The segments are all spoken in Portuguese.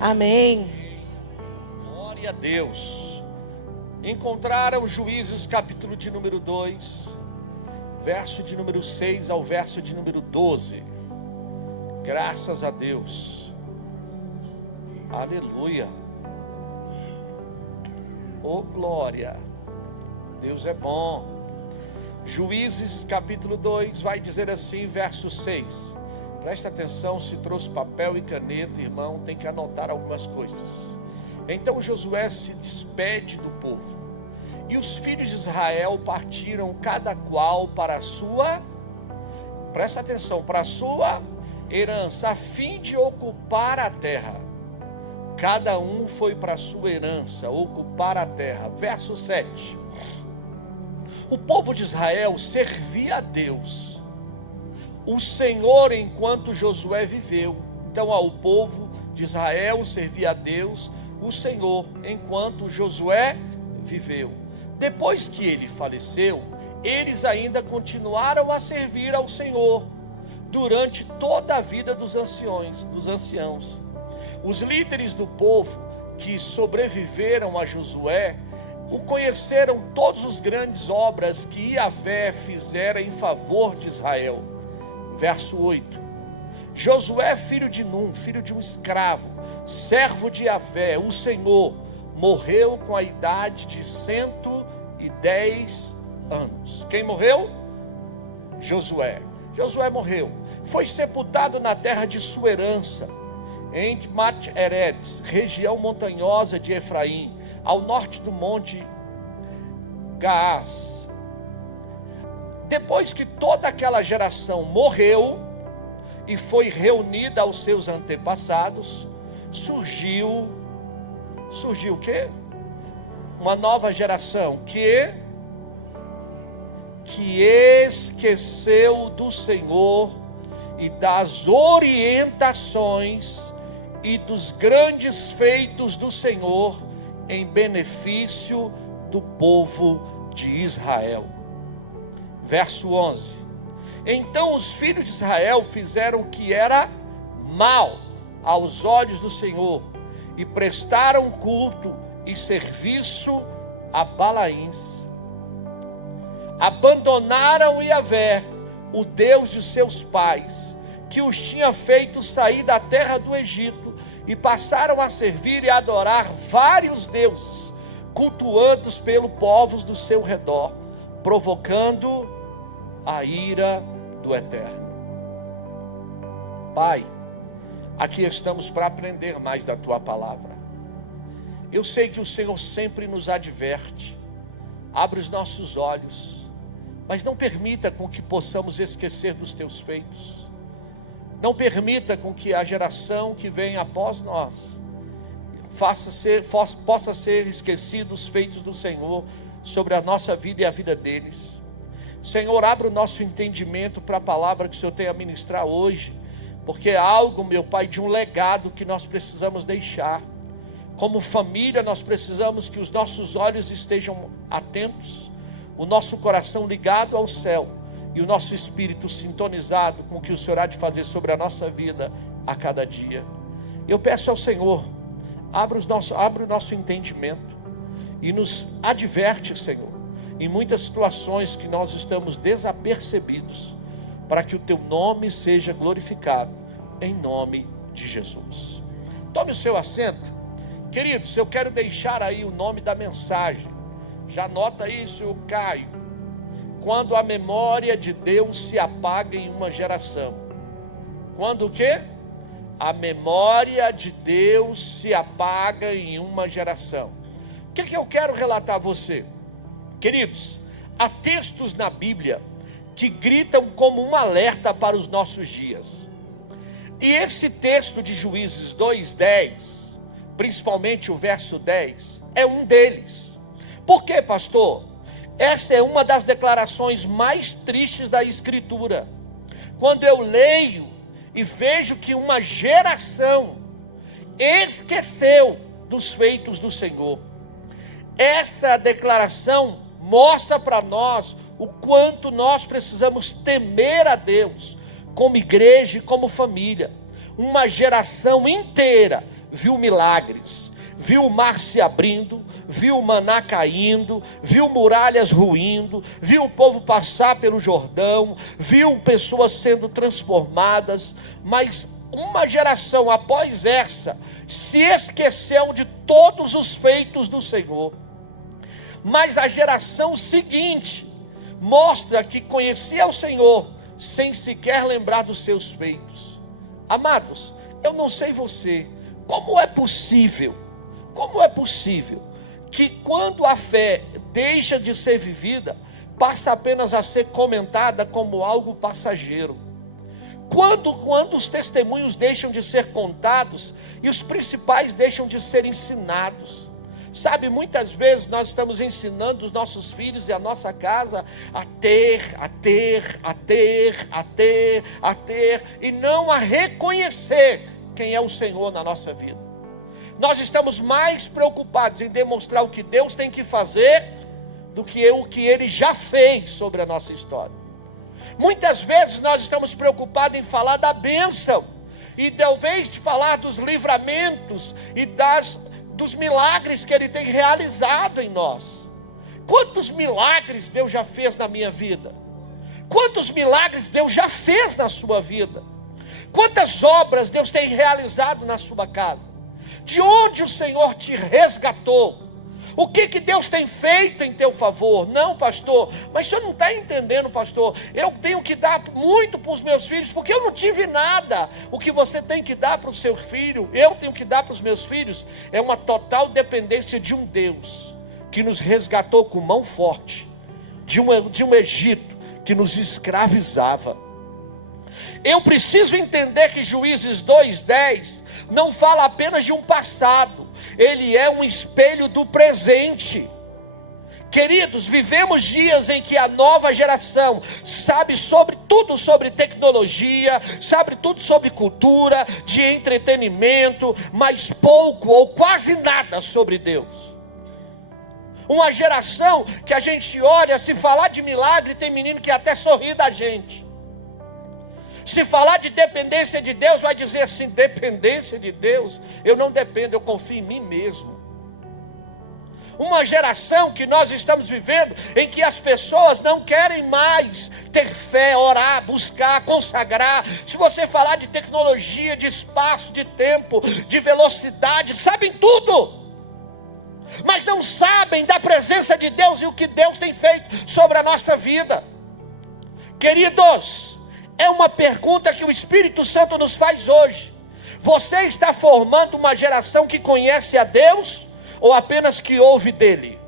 Amém. Glória a Deus. Encontraram Juízes capítulo de número 2, verso de número 6 ao verso de número 12. Graças a Deus. Aleluia. Oh glória. Deus é bom. Juízes capítulo 2 vai dizer assim, verso 6. Presta atenção, se trouxe papel e caneta, irmão, tem que anotar algumas coisas. Então Josué se despede do povo, e os filhos de Israel partiram cada qual para a sua, presta atenção, para a sua herança, a fim de ocupar a terra. Cada um foi para a sua herança, ocupar a terra. Verso 7. O povo de Israel servia a Deus, o Senhor, enquanto Josué viveu. Então, o povo de Israel servia a Deus, o Senhor, enquanto Josué viveu. Depois que ele faleceu, eles ainda continuaram a servir ao Senhor durante toda a vida dos anciãos. Os líderes do povo que sobreviveram a Josué o conheceram todas as grandes obras que Yahvé fizera em favor de Israel. Verso 8. Josué, filho de Num, filho de um escravo, servo de Yahvé, o Senhor, morreu com a idade de 110 anos. Quem morreu? Josué. Josué morreu. Foi sepultado na terra de sua herança, em Mat-Eretz, região montanhosa de Efraim, ao norte do monte Gaás. Depois que toda aquela geração morreu e foi reunida aos seus antepassados, surgiu o quê? Uma nova geração que esqueceu do Senhor e das orientações e dos grandes feitos do Senhor em benefício do povo de Israel. Verso 11. Então os filhos de Israel fizeram o que era mal aos olhos do Senhor e prestaram culto e serviço a Balaíns. Abandonaram Yahvé, o Deus de seus pais, que os tinha feito sair da terra do Egito, e passaram a servir e adorar vários deuses, cultuados pelos povos do seu redor, provocando a ira do Eterno. Pai, aqui estamos para aprender mais da Tua palavra. Eu sei que o Senhor sempre nos adverte, abre os nossos olhos, mas não permita com que possamos esquecer dos Teus feitos. Não permita com que a geração que vem após nós possa ser esquecido os feitos do Senhor sobre a nossa vida e a vida deles. Senhor, abra o nosso entendimento para a palavra que o Senhor tem a ministrar hoje, porque é algo, meu Pai, de um legado que nós precisamos deixar. Como família, nós precisamos que os nossos olhos estejam atentos, o nosso coração ligado ao céu e o nosso espírito sintonizado com o que o Senhor há de fazer sobre a nossa vida a cada dia. Eu peço ao Senhor, abre o nosso entendimento e nos adverte, Senhor, em muitas situações que nós estamos desapercebidos, para que o Teu nome seja glorificado, em nome de Jesus. Tome o seu assento. Queridos, eu quero deixar aí o nome da mensagem. Já anota aí, senhor Caio. Quando a memória de Deus se apaga em uma geração. Quando o quê? A memória de Deus se apaga em uma geração. O que eu quero relatar a você? Queridos, há textos na Bíblia que gritam como um alerta para os nossos dias. E esse texto de Juízes 2:10, principalmente o verso 10, é um deles. Por quê, pastor? Essa é uma das declarações mais tristes da Escritura. Quando eu leio e vejo que uma geração esqueceu dos feitos do Senhor. Essa declaração mostra para nós o quanto nós precisamos temer a Deus, como igreja e como família. Uma geração inteira viu milagres, viu o mar se abrindo, viu o maná caindo, viu muralhas ruindo, viu o povo passar pelo Jordão, viu pessoas sendo transformadas, mas uma geração após essa se esqueceu de todos os feitos do Senhor. Mas a geração seguinte mostra que conhecia o Senhor sem sequer lembrar dos seus feitos. Amados, eu não sei você, como é possível que quando a fé deixa de ser vivida, passa apenas a ser comentada como algo passageiro? Quando os testemunhos deixam de ser contados e os principais deixam de ser ensinados? Sabe, muitas vezes nós estamos ensinando os nossos filhos e a nossa casa a ter, e não a reconhecer quem é o Senhor na nossa vida. Nós estamos mais preocupados em demonstrar o que Deus tem que fazer do que o que Ele já fez sobre a nossa história. Muitas vezes nós estamos preocupados em falar da bênção, e talvez de falar dos livramentos e dos milagres que Ele tem realizado em nós. Quantos milagres Deus já fez na minha vida? Quantos milagres Deus já fez na sua vida? Quantas obras Deus tem realizado na sua casa? De onde o Senhor te resgatou? O que Deus tem feito em teu favor? Não, pastor, mas o senhor não está entendendo, pastor. Eu tenho que dar muito para os meus filhos, porque eu não tive nada. O que você tem que dar para o seu filho, eu tenho que dar para os meus filhos, é uma total dependência de um Deus que nos resgatou com mão forte, de um Egito que nos escravizava. Eu preciso entender que Juízes 2:10 não fala apenas de um passado, ele é um espelho do presente. Queridos, vivemos dias em que a nova geração sabe tudo sobre tecnologia, sabe tudo sobre cultura, de entretenimento, mas pouco ou quase nada sobre Deus. Uma geração que a gente olha, se falar de milagre, tem menino que até sorri da gente. Se falar de dependência de Deus, vai dizer assim: dependência de Deus? Eu não dependo, eu confio em mim mesmo. Uma geração que nós estamos vivendo, em que as pessoas não querem mais ter fé, orar, buscar, consagrar. Se você falar de tecnologia, de espaço, de tempo, de velocidade, sabem tudo, mas não sabem da presença de Deus e o que Deus tem feito sobre a nossa vida. Queridos, é uma pergunta que o Espírito Santo nos faz hoje: você está formando uma geração que conhece a Deus, ou apenas que ouve dele?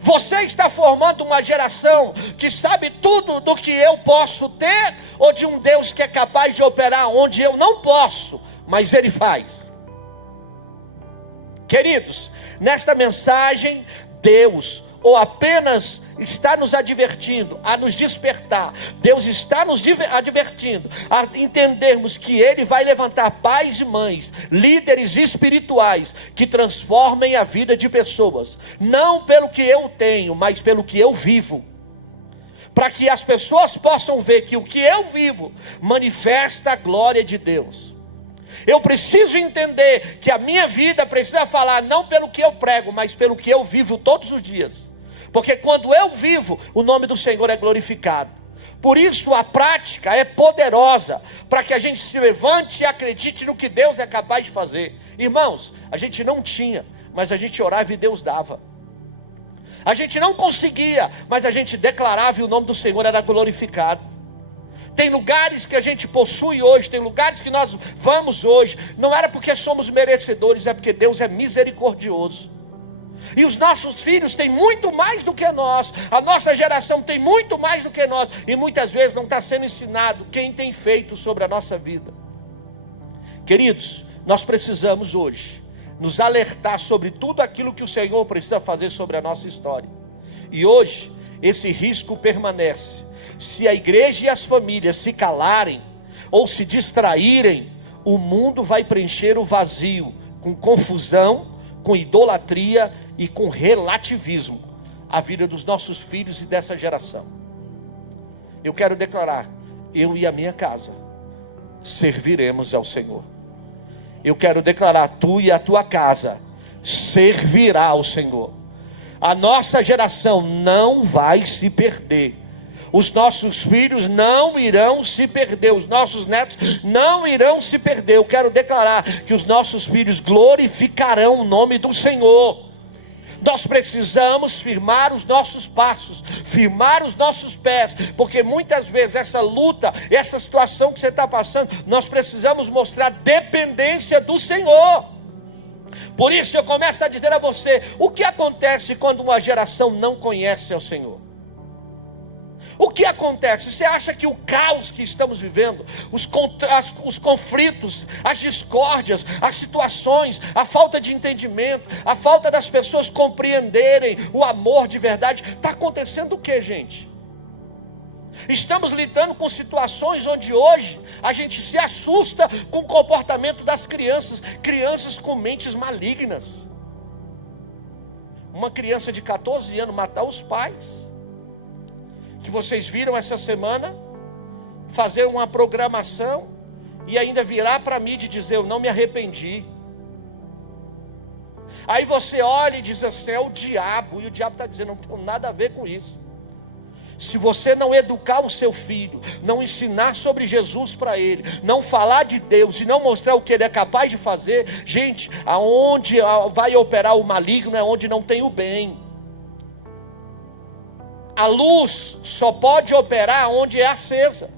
Você está formando uma geração que sabe tudo do que eu posso ter, ou de um Deus que é capaz de operar onde eu não posso, mas Ele faz? Queridos, nesta mensagem, Deus ou apenas está nos advertindo, a nos despertar. Deus está nos advertindo a entendermos que Ele vai levantar pais e mães, líderes espirituais, que transformem a vida de pessoas, não pelo que eu tenho, mas pelo que eu vivo, para que as pessoas possam ver que o que eu vivo manifesta a glória de Deus. Eu preciso entender que a minha vida precisa falar não pelo que eu prego, mas pelo que eu vivo todos os dias. Porque quando eu vivo, o nome do Senhor é glorificado. Por isso a prática é poderosa, para que a gente se levante e acredite no que Deus é capaz de fazer. Irmãos, a gente não tinha, mas a gente orava e Deus dava. A gente não conseguia, mas a gente declarava e o nome do Senhor era glorificado. Tem lugares que a gente possui hoje, tem lugares que nós vamos hoje, não era porque somos merecedores, é porque Deus é misericordioso. E os nossos filhos têm muito mais do que nós, a nossa geração tem muito mais do que nós, e muitas vezes não está sendo ensinado quem tem feito sobre a nossa vida. Queridos, nós precisamos hoje nos alertar sobre tudo aquilo que o Senhor precisa fazer sobre a nossa história. E hoje, esse risco permanece. Se a igreja e as famílias se calarem ou se distraírem, o mundo vai preencher o vazio com confusão, com idolatria e com relativismo a vida dos nossos filhos e dessa geração. Eu quero declarar: eu e a minha casa serviremos ao Senhor. Eu quero declarar: tu e a tua casa servirá ao Senhor. A nossa geração não vai se perder. Os nossos filhos não irão se perder. Os nossos netos não irão se perder. Eu quero declarar que os nossos filhos glorificarão o nome do Senhor. Nós precisamos firmar os nossos passos, firmar os nossos pés, porque muitas vezes essa luta, essa situação que você está passando, nós precisamos mostrar dependência do Senhor. Por isso eu começo a dizer a você: o que acontece quando uma geração não conhece ao Senhor? O que acontece? Você acha que o caos que estamos vivendo, os conflitos, as discórdias, as situações, a falta de entendimento, a falta das pessoas compreenderem o amor de verdade, está acontecendo o que, gente? Estamos lidando com situações onde hoje a gente se assusta com o comportamento das crianças, crianças com mentes malignas. Uma criança de 14 anos matar os pais, que vocês viram essa semana, fazer uma programação e ainda virar para mim e dizer: eu não me arrependi. Aí você olha e diz assim: é o diabo, e o diabo está dizendo: não tem nada a ver com isso. Se você não educar o seu filho, não ensinar sobre Jesus para ele, não falar de Deus e não mostrar o que ele é capaz de fazer, gente, aonde vai operar o maligno é onde não tem o bem. A luz só pode operar onde é acesa.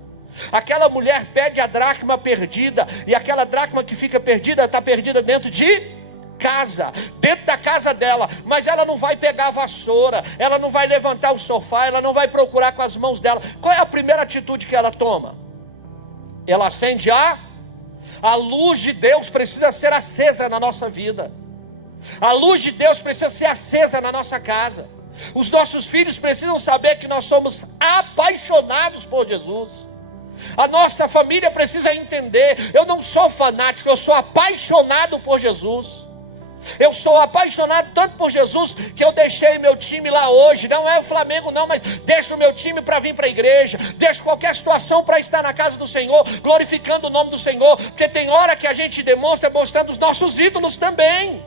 Aquela mulher pede a dracma perdida, e aquela dracma que fica perdida, está perdida dentro de casa, dentro da casa dela, mas ela não vai pegar a vassoura, ela não vai levantar o sofá, ela não vai procurar com as mãos dela. Qual é a primeira atitude que ela toma? Ela acende a luz de Deus precisa ser acesa na nossa vida. A luz de Deus precisa ser acesa na nossa casa. Os nossos filhos precisam saber que nós somos apaixonados por Jesus. A nossa família precisa entender: eu não sou fanático, eu sou apaixonado por Jesus. Eu sou apaixonado tanto por Jesus que eu deixei meu time lá hoje. Não é o Flamengo não, mas deixo o meu time para vir para a igreja. Deixo qualquer situação para estar na casa do Senhor, glorificando o nome do Senhor. Porque tem hora que a gente demonstra mostrando os nossos ídolos também.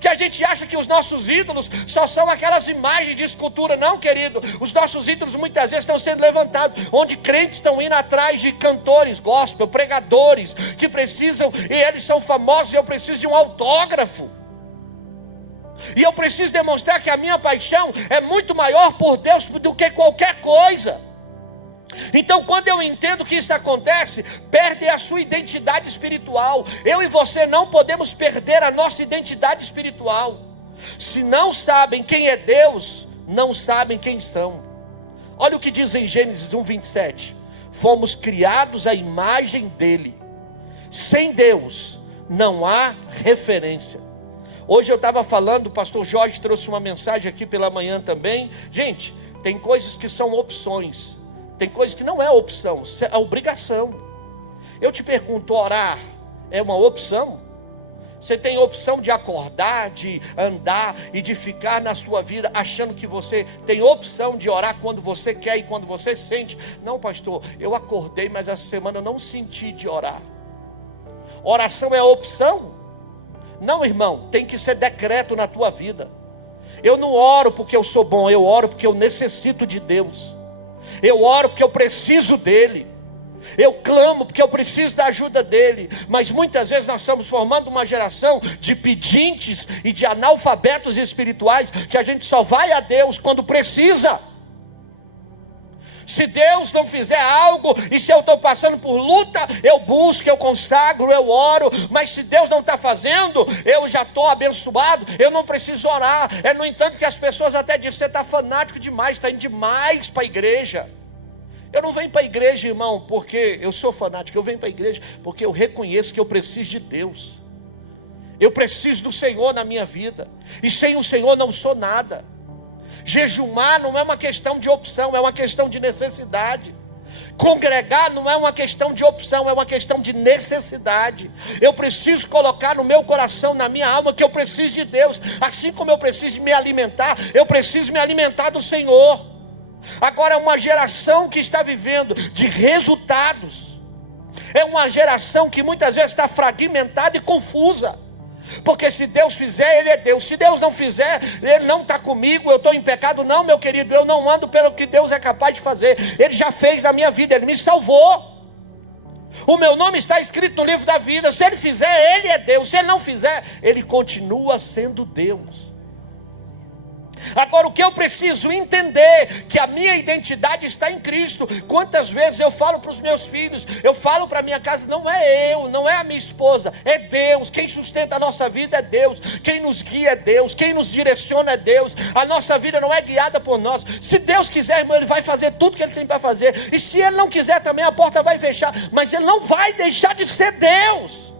Que a gente acha que os nossos ídolos só são aquelas imagens de escultura. Não, querido, os nossos ídolos muitas vezes estão sendo levantados, onde crentes estão indo atrás de cantores gospel, pregadores, que precisam, e eles são famosos, e eu preciso de um autógrafo, e eu preciso demonstrar que a minha paixão é muito maior por Deus do que qualquer coisa. Então, quando eu entendo que isso acontece, perde a sua identidade espiritual. Eu e você não podemos perder a nossa identidade espiritual. Se não sabem quem é Deus, não sabem quem são. Olha o que diz em Gênesis 1:27. Fomos criados à imagem dele. Sem Deus não há referência. Hoje eu estava falando, o pastor Jorge trouxe uma mensagem aqui pela manhã também. Gente, tem coisas que são opções. Tem coisa que não é opção, é obrigação. Eu te pergunto: orar é uma opção? Você tem opção de acordar, de andar e de ficar na sua vida achando que você tem opção de orar quando você quer e quando você sente? Não, pastor, eu acordei, mas essa semana eu não senti de orar. Oração é opção? Não, irmão, tem que ser decreto na tua vida. Eu não oro porque eu sou bom, eu oro porque eu necessito de Deus. Eu oro porque eu preciso dele. Eu clamo porque eu preciso da ajuda dele. Mas muitas vezes nós estamos formando uma geração de pedintes e de analfabetos espirituais, que a gente só vai a Deus quando precisa. Se Deus não fizer algo, e se eu estou passando por luta, eu busco, eu consagro, eu oro. Mas se Deus não está fazendo, eu já estou abençoado, eu não preciso orar. É no entanto que as pessoas até dizem: você está fanático demais, está indo demais para a igreja. Eu não venho para a igreja, irmão, porque eu sou fanático. Eu venho para a igreja porque eu reconheço que eu preciso de Deus. Eu preciso do Senhor na minha vida, e sem o Senhor não sou nada. Jejumar não é uma questão de opção, é uma questão de necessidade. Congregar não é uma questão de opção, é uma questão de necessidade. Eu preciso colocar no meu coração, na minha alma, que eu preciso de Deus. Assim como eu preciso me alimentar, eu preciso me alimentar do Senhor. Agora, uma geração que está vivendo de resultados, É uma geração que muitas vezes está fragmentada e confusa. Porque se Deus fizer, Ele é Deus. Se Deus não fizer, Ele não está comigo, eu estou em pecado. Não, meu querido, eu não ando pelo que Deus é capaz de fazer. Ele já fez na minha vida, Ele me salvou. O meu nome está escrito no livro da vida. Se Ele fizer, Ele é Deus. Se Ele não fizer, Ele continua sendo Deus. Agora, o que eu preciso entender, que a minha identidade está em Cristo. Quantas vezes eu falo para os meus filhos, eu falo para a minha casa, não é eu, não é a minha esposa, é Deus. Quem sustenta a nossa vida é Deus, quem nos guia é Deus, quem nos direciona é Deus. A nossa vida não é guiada por nós. Se Deus quiser, irmão, Ele vai fazer tudo que Ele tem para fazer, e se Ele não quiser também, a porta vai fechar, mas Ele não vai deixar de ser Deus.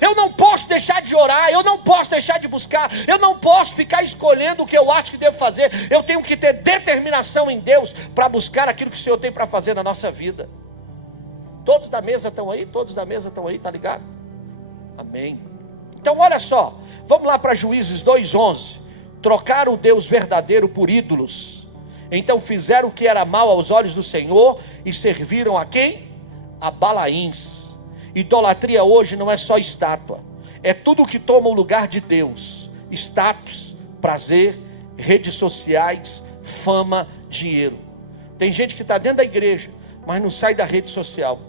Eu não posso deixar de orar, eu não posso deixar de buscar, eu não posso ficar escolhendo o que eu acho que devo fazer. Eu tenho que ter determinação em Deus para buscar aquilo que o Senhor tem para fazer na nossa vida. Todos da mesa estão aí? Todos da mesa estão aí, tá ligado? Amém. Então olha só, vamos lá para Juízes 2:11. Trocaram o Deus verdadeiro por ídolos, então fizeram o que era mal aos olhos do Senhor e serviram a quem? A Balaíns. Idolatria hoje não é só estátua, é tudo que toma o lugar de Deus: status, prazer, redes sociais, fama, dinheiro. Tem gente que está dentro da igreja, mas não sai da rede social.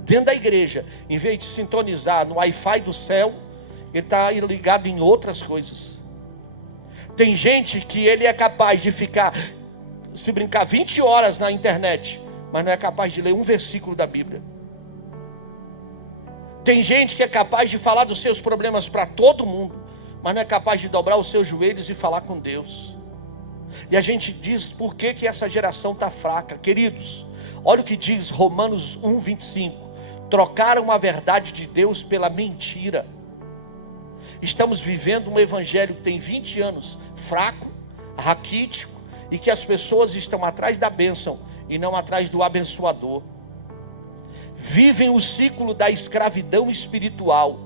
Dentro da igreja, em vez de sintonizar no Wi-Fi do céu, ele está ligado em outras coisas. Tem gente que ele é capaz de ficar, se brincar, 20 horas na internet, mas não é capaz de ler um versículo da Bíblia. Tem gente que é capaz de falar dos seus problemas para todo mundo, mas não é capaz de dobrar os seus joelhos e falar com Deus. E a gente diz, por que essa geração está fraca? Queridos, olha o que diz Romanos 1:25. Trocaram a verdade de Deus pela mentira. Estamos vivendo um evangelho que tem 20 anos, fraco, raquítico, e que as pessoas estão atrás da bênção e não atrás do abençoador. Vivem o ciclo da escravidão espiritual,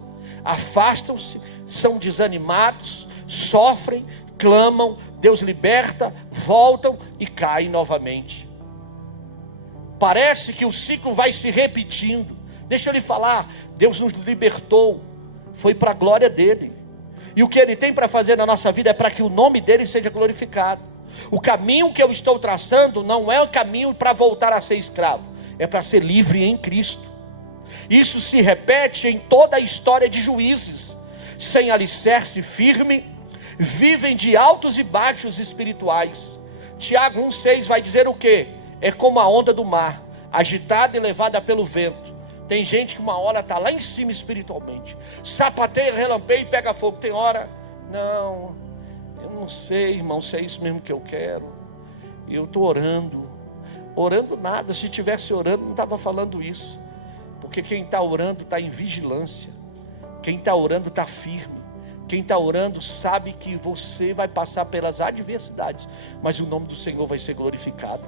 afastam-se, são desanimados, sofrem, clamam, Deus liberta, voltam e caem novamente. Parece que o ciclo vai se repetindo. Deixa eu lhe falar, Deus nos libertou, foi para a glória dele, e o que Ele tem para fazer na nossa vida é para que o nome dele seja glorificado. O caminho que eu estou traçando não é o caminho para voltar a ser escravo, é para ser livre em Cristo. Isso se repete em toda a história de Juízes. Sem alicerce firme, vivem de altos e baixos espirituais. Tiago 1:6 vai dizer o quê? É como a onda do mar, agitada e levada pelo vento. Tem gente que uma hora está lá em cima espiritualmente, sapateia, relampeia e pega fogo. Tem hora, não, eu não sei, irmão, se é isso mesmo que eu quero. Eu estou orando nada, se estivesse orando não estava falando isso, porque quem está orando está em vigilância, quem está orando está firme, quem está orando sabe que você vai passar pelas adversidades, mas o nome do Senhor vai ser glorificado.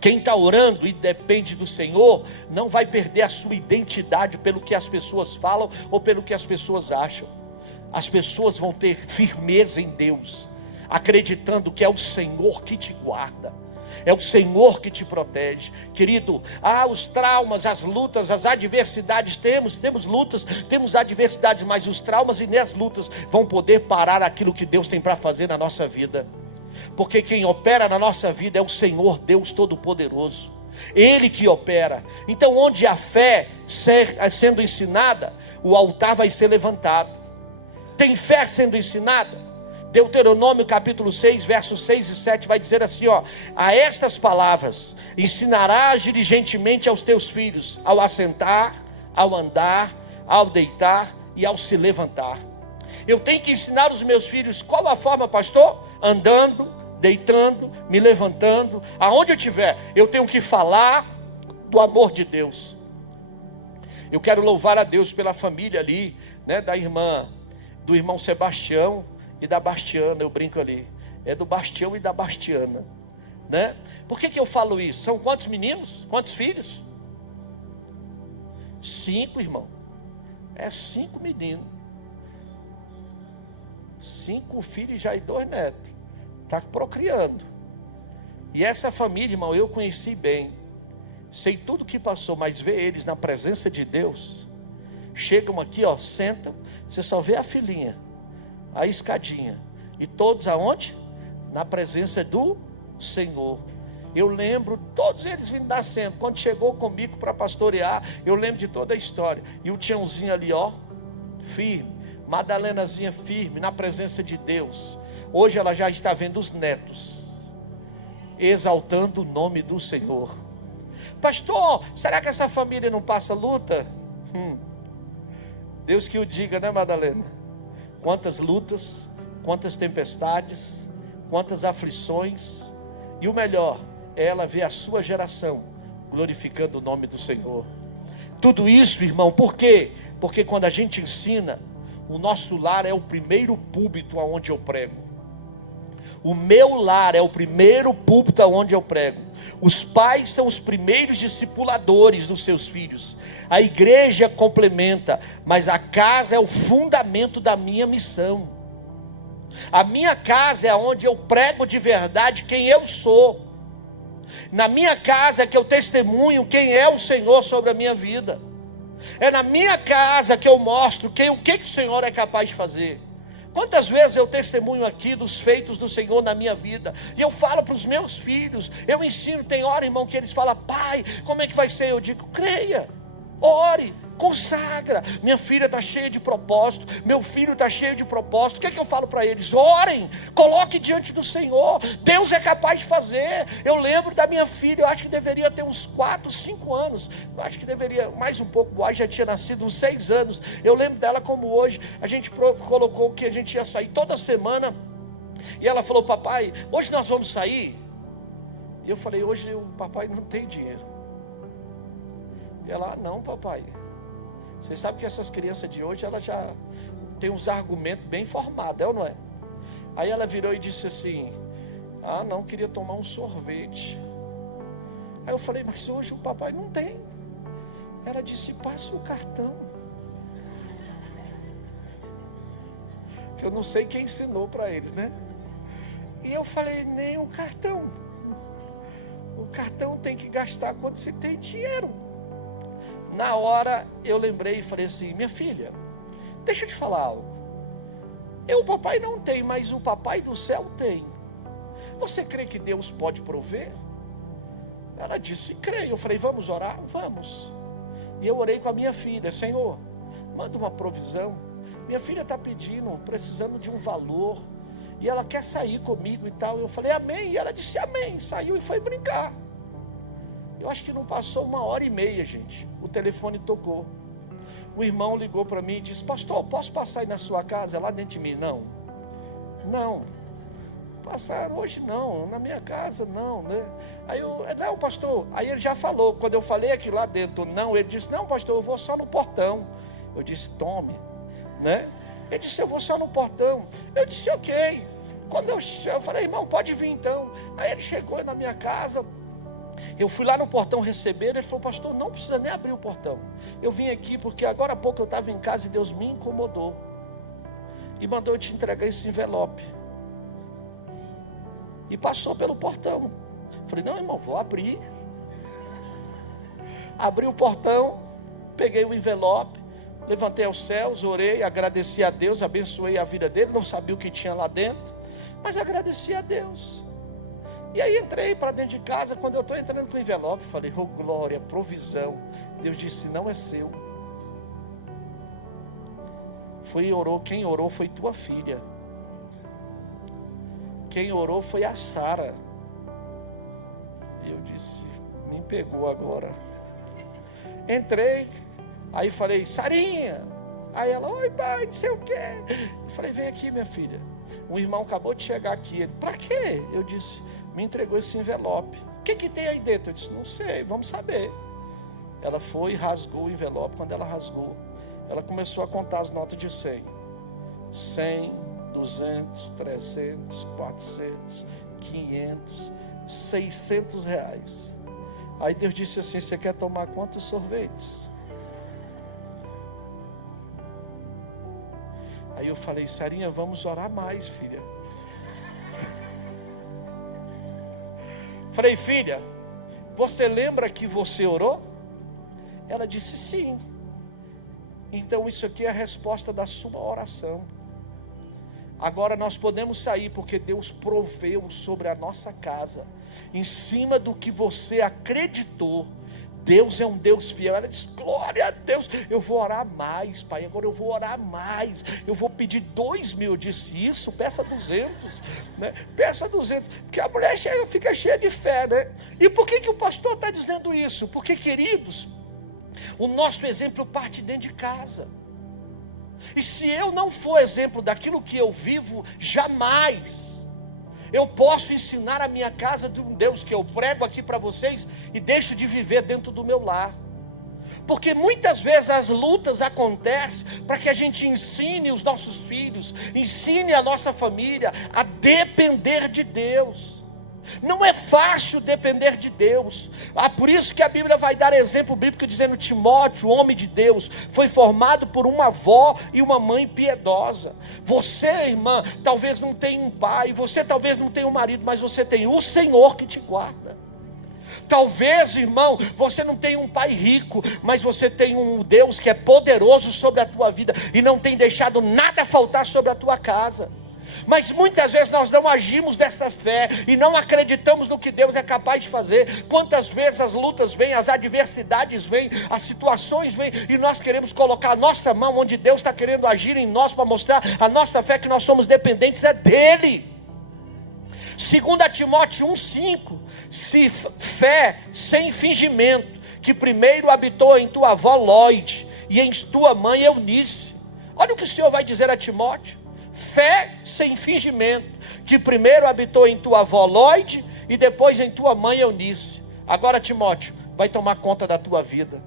Quem está orando e depende do Senhor, não vai perder a sua identidade pelo que as pessoas falam ou pelo que as pessoas acham. As pessoas vão ter firmeza em Deus, acreditando que é o Senhor que te guarda, é o Senhor que te protege. Querido, os traumas, as lutas, as adversidades, temos lutas, temos adversidades, mas os traumas e nem as lutas vão poder parar aquilo que Deus tem para fazer na nossa vida, porque quem opera na nossa vida é o Senhor Deus Todo-Poderoso, Ele que opera. Então onde a fé sendo ensinada, o altar vai ser levantado. Tem fé sendo ensinada? Deuteronômio capítulo 6, versos 6 e 7 vai dizer assim, a estas palavras ensinarás diligentemente aos teus filhos, ao assentar, ao andar, ao deitar e ao se levantar. Eu tenho que ensinar os meus filhos, qual a forma, pastor? Andando, deitando, me levantando, aonde eu estiver, eu tenho que falar do amor de Deus. Eu quero louvar a Deus pela família ali, né, do irmão Sebastião e da Bastiana. Eu brinco ali, é do Bastião e da Bastiana, né? Por que eu falo isso? São quantos meninos? Quantos filhos? 5, irmão. É 5 meninos, 5 filhos já e 2 netos. Está procriando. E essa família, irmão, eu conheci bem. sei tudo o que passou, mas ver eles na presença de Deus, chegam aqui, ó, sentam, você só vê a filhinha, a escadinha, e todos aonde? Na presença do Senhor. Eu lembro, todos eles vindo da centro, quando chegou comigo para pastorear, eu lembro de toda a história, e o Tiãozinho ali, ó, firme, Madalenazinha firme, na presença de Deus. Hoje ela já está vendo os netos, exaltando o nome do Senhor. Pastor, será que essa família não passa luta? Deus que o diga, né, Madalena? Quantas lutas, quantas tempestades, quantas aflições, e o melhor é ela ver a sua geração glorificando o nome do Senhor. Tudo isso, irmão, por quê? Porque quando a gente ensina, o nosso lar é o primeiro púlpito aonde eu prego. O meu lar é o primeiro púlpito aonde eu prego. Os pais são os primeiros discipuladores dos seus filhos. A igreja complementa, mas a casa é o fundamento da minha missão. A minha casa é onde eu prego de verdade quem eu sou. Na minha casa é que eu testemunho quem é o Senhor sobre a minha vida. É na minha casa que eu mostro o que o Senhor é capaz de fazer. Quantas vezes eu testemunho aqui dos feitos do Senhor na minha vida, e eu falo para os meus filhos, eu ensino, tem hora, irmão, que eles falam, pai, como é que vai ser? Eu digo, creia, ore, consagra. Minha filha está cheia de propósito, meu filho está cheio de propósito. O que é que eu falo para eles? Orem, coloque diante do Senhor, Deus é capaz de fazer. Eu lembro da minha filha, eu acho que deveria ter uns 4, 5 anos, eu acho que deveria, mais um pouco, o Boaz já tinha nascido uns 6 anos, eu lembro dela como hoje, a gente colocou que a gente ia sair toda semana, e ela falou, papai, hoje nós vamos sair? E eu falei, hoje o papai não tem dinheiro. E ela, não papai, você sabe que essas crianças de hoje, elas já têm uns argumentos bem formados, é ou não é? Aí ela virou e disse assim, não, queria tomar um sorvete. Aí eu falei, mas hoje o papai não tem. Ela disse, passa o cartão. Eu não sei quem ensinou para eles, né? E eu falei, nem o cartão. O cartão tem que gastar quando se tem dinheiro. Na hora eu lembrei e falei assim, minha filha, deixa eu te falar algo. O papai não tem, mas o papai do céu tem. Você crê que Deus pode prover? Ela disse, creio. Eu falei, vamos orar? Vamos. E eu orei com a minha filha, Senhor, manda uma provisão. Minha filha está pedindo, precisando de um valor, e ela quer sair comigo e tal. Eu falei, amém. E ela disse, amém. Saiu e foi brincar. Eu acho que não passou 1h30, gente. O telefone tocou. O irmão ligou para mim e disse, pastor, posso passar aí na sua casa? É lá dentro de mim? Não. Passar hoje não, na minha casa não, né? Aí eu, não pastor, aí ele já falou, quando eu falei aqui lá dentro, não, ele disse, não pastor, eu vou só no portão. Eu disse, tome, né? Ele disse, eu vou só no portão. Eu disse, ok. Quando eu falei, irmão, pode vir então. Aí ele chegou na minha casa, eu fui lá no portão receber, ele falou, pastor, não precisa nem abrir o portão. Eu vim aqui porque agora há pouco eu estava em casa e Deus me incomodou. E mandou eu te entregar esse envelope. E passou pelo portão. Falei, não irmão, vou abrir. Abri o portão, peguei o envelope, levantei aos céus, orei, agradeci a Deus, abençoei a vida dele, não sabia o que tinha lá dentro, mas agradeci a Deus. E aí entrei para dentro de casa, quando eu estou entrando com o envelope, falei, oh glória, provisão. Deus disse, não é seu. Quem orou foi tua filha. Quem orou foi a Sara. E eu disse, me pegou agora. Entrei, aí falei, Sarinha. Aí ela, oi pai, não sei o quê. Eu falei, vem aqui minha filha. Um irmão acabou de chegar aqui. Ele, para quê? Eu disse, me entregou esse envelope. O que tem aí dentro? Eu disse, não sei, vamos saber. Ela foi e rasgou o envelope. Quando ela rasgou, ela começou a contar as notas de 100. 100, 200, 300, 400, 500, 600 reais. Aí Deus disse assim, você quer tomar quantos sorvetes? Aí eu falei, Sarinha, vamos orar mais, filha. Falei, filha, você lembra que você orou? Ela disse sim. Então isso aqui é a resposta da sua oração. Agora nós podemos sair, porque Deus proveu sobre a nossa casa, em cima do que você acreditou. Deus é um Deus fiel. Ela disse, glória a Deus, eu vou orar mais, pai, agora eu vou orar mais, eu vou pedir 2.000, eu disse, isso, peça 200, né? Peça 200, porque a mulher fica cheia de fé, né? E por que o pastor está dizendo isso? Porque, queridos, o nosso exemplo parte dentro de casa, e se eu não for exemplo daquilo que eu vivo, jamais eu posso ensinar a minha casa de um Deus que eu prego aqui para vocês e deixo de viver dentro do meu lar. Porque muitas vezes as lutas acontecem para que a gente ensine os nossos filhos, ensine a nossa família a depender de Deus. Não é fácil depender de Deus. Por isso que a Bíblia vai dar exemplo bíblico dizendo, Timóteo, homem de Deus, foi formado por uma avó e uma mãe piedosa. Você, irmã, talvez não tenha um pai, você talvez não tenha um marido, mas você tem o Senhor que te guarda. Talvez, irmão, você não tenha um pai rico, mas você tem um Deus que é poderoso sobre a tua vida e não tem deixado nada faltar sobre a tua casa. Mas muitas vezes nós não agimos dessa fé e não acreditamos no que Deus é capaz de fazer. Quantas vezes as lutas vêm, as adversidades vêm, as situações vêm, e nós queremos colocar a nossa mão onde Deus está querendo agir em nós, para mostrar a nossa fé, que nós somos dependentes é dEle. 2 Timóteo 1,5, se fé sem fingimento, que primeiro habitou em tua avó Lóide e em tua mãe Eunice. Olha o que o Senhor vai dizer a Timóteo. Fé sem fingimento, que primeiro habitou em tua avó Lóide e depois em tua mãe Eunice. Agora, Timóteo, vai tomar conta da tua vida.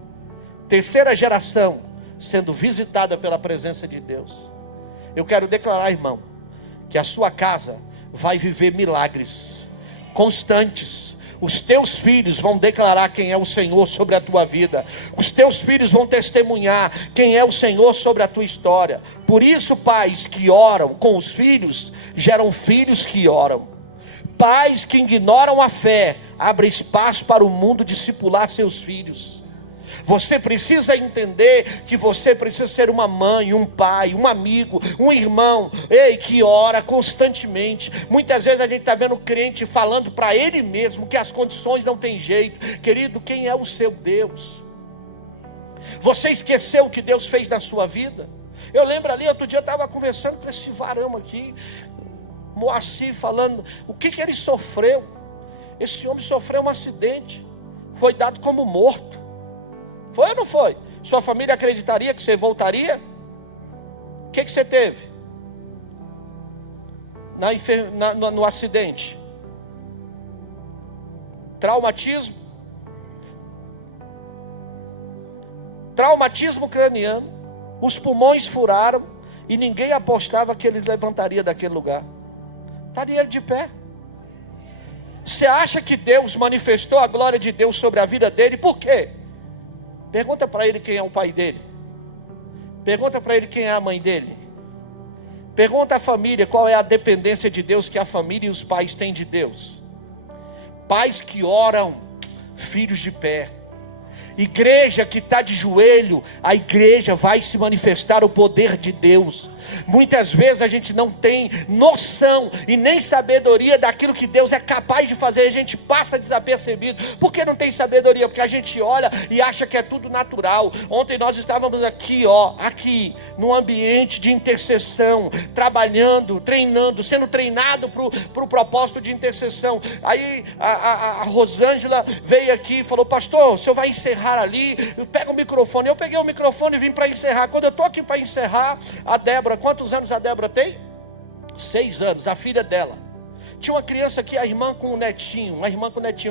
Terceira geração sendo visitada pela presença de Deus. Eu quero declarar, irmão, que a sua casa vai viver milagres constantes. Os teus filhos vão declarar quem é o Senhor sobre a tua vida. Os teus filhos vão testemunhar quem é o Senhor sobre a tua história. Por isso, pais que oram com os filhos, geram filhos que oram. Pais que ignoram a fé, abrem espaço para o mundo discipular seus filhos. Você precisa entender que você precisa ser uma mãe, um pai, um amigo, um irmão, que ora constantemente. Muitas vezes a gente está vendo o crente falando para ele mesmo que as condições não tem jeito. Querido, quem é o seu Deus? Você esqueceu o que Deus fez na sua vida? Eu lembro ali, outro dia eu estava conversando com esse varão aqui, Moacir, falando o que ele sofreu. Esse homem sofreu um acidente, foi dado como morto. Foi ou não foi? Sua família acreditaria que você voltaria? O que você teve? No acidente? Traumatismo? Traumatismo craniano. Os pulmões furaram e ninguém apostava que ele levantaria daquele lugar. Estaria ele de pé. Você acha que Deus manifestou a glória de Deus sobre a vida dele? Por quê? Pergunta para ele quem é o pai dele. Pergunta para ele quem é a mãe dele. Pergunta à família qual é a dependência de Deus que a família e os pais têm de Deus. Pais que oram, filhos de pé. Igreja que está de joelho, a igreja vai se manifestar o poder de Deus. Muitas vezes a gente não tem noção e nem sabedoria daquilo que Deus é capaz de fazer. A gente passa desapercebido. Por que não tem sabedoria? Porque a gente olha e acha que é tudo natural. Ontem nós estávamos aqui num ambiente de intercessão, trabalhando, treinando, sendo treinado para o propósito de intercessão. Aí a Rosângela veio aqui e falou: pastor, o senhor vai encerrar ali? Pega o microfone. Eu peguei o microfone e vim para encerrar. Quando eu estou aqui para encerrar, a Débora, quantos anos a Débora tem? 6 anos, a filha dela. Tinha uma criança aqui, a irmã com o netinho,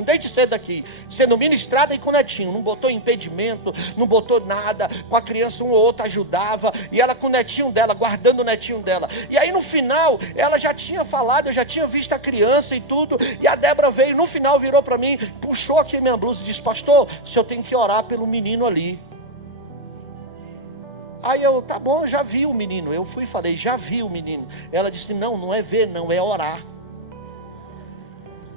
desde cedo aqui, sendo ministrada e com o netinho. Não botou impedimento, não botou nada. Com a criança um ou outro ajudava. E ela com o netinho dela, guardando o netinho dela. E aí no final, ela já tinha falado, eu já tinha visto a criança e tudo. E a Débora veio, no final virou para mim, puxou aqui minha blusa e disse: pastor, o senhor tem que orar pelo menino ali. Aí eu, tá bom, eu já vi o menino. Eu fui e falei: já vi o menino. Ela disse: não é ver, não, é orar.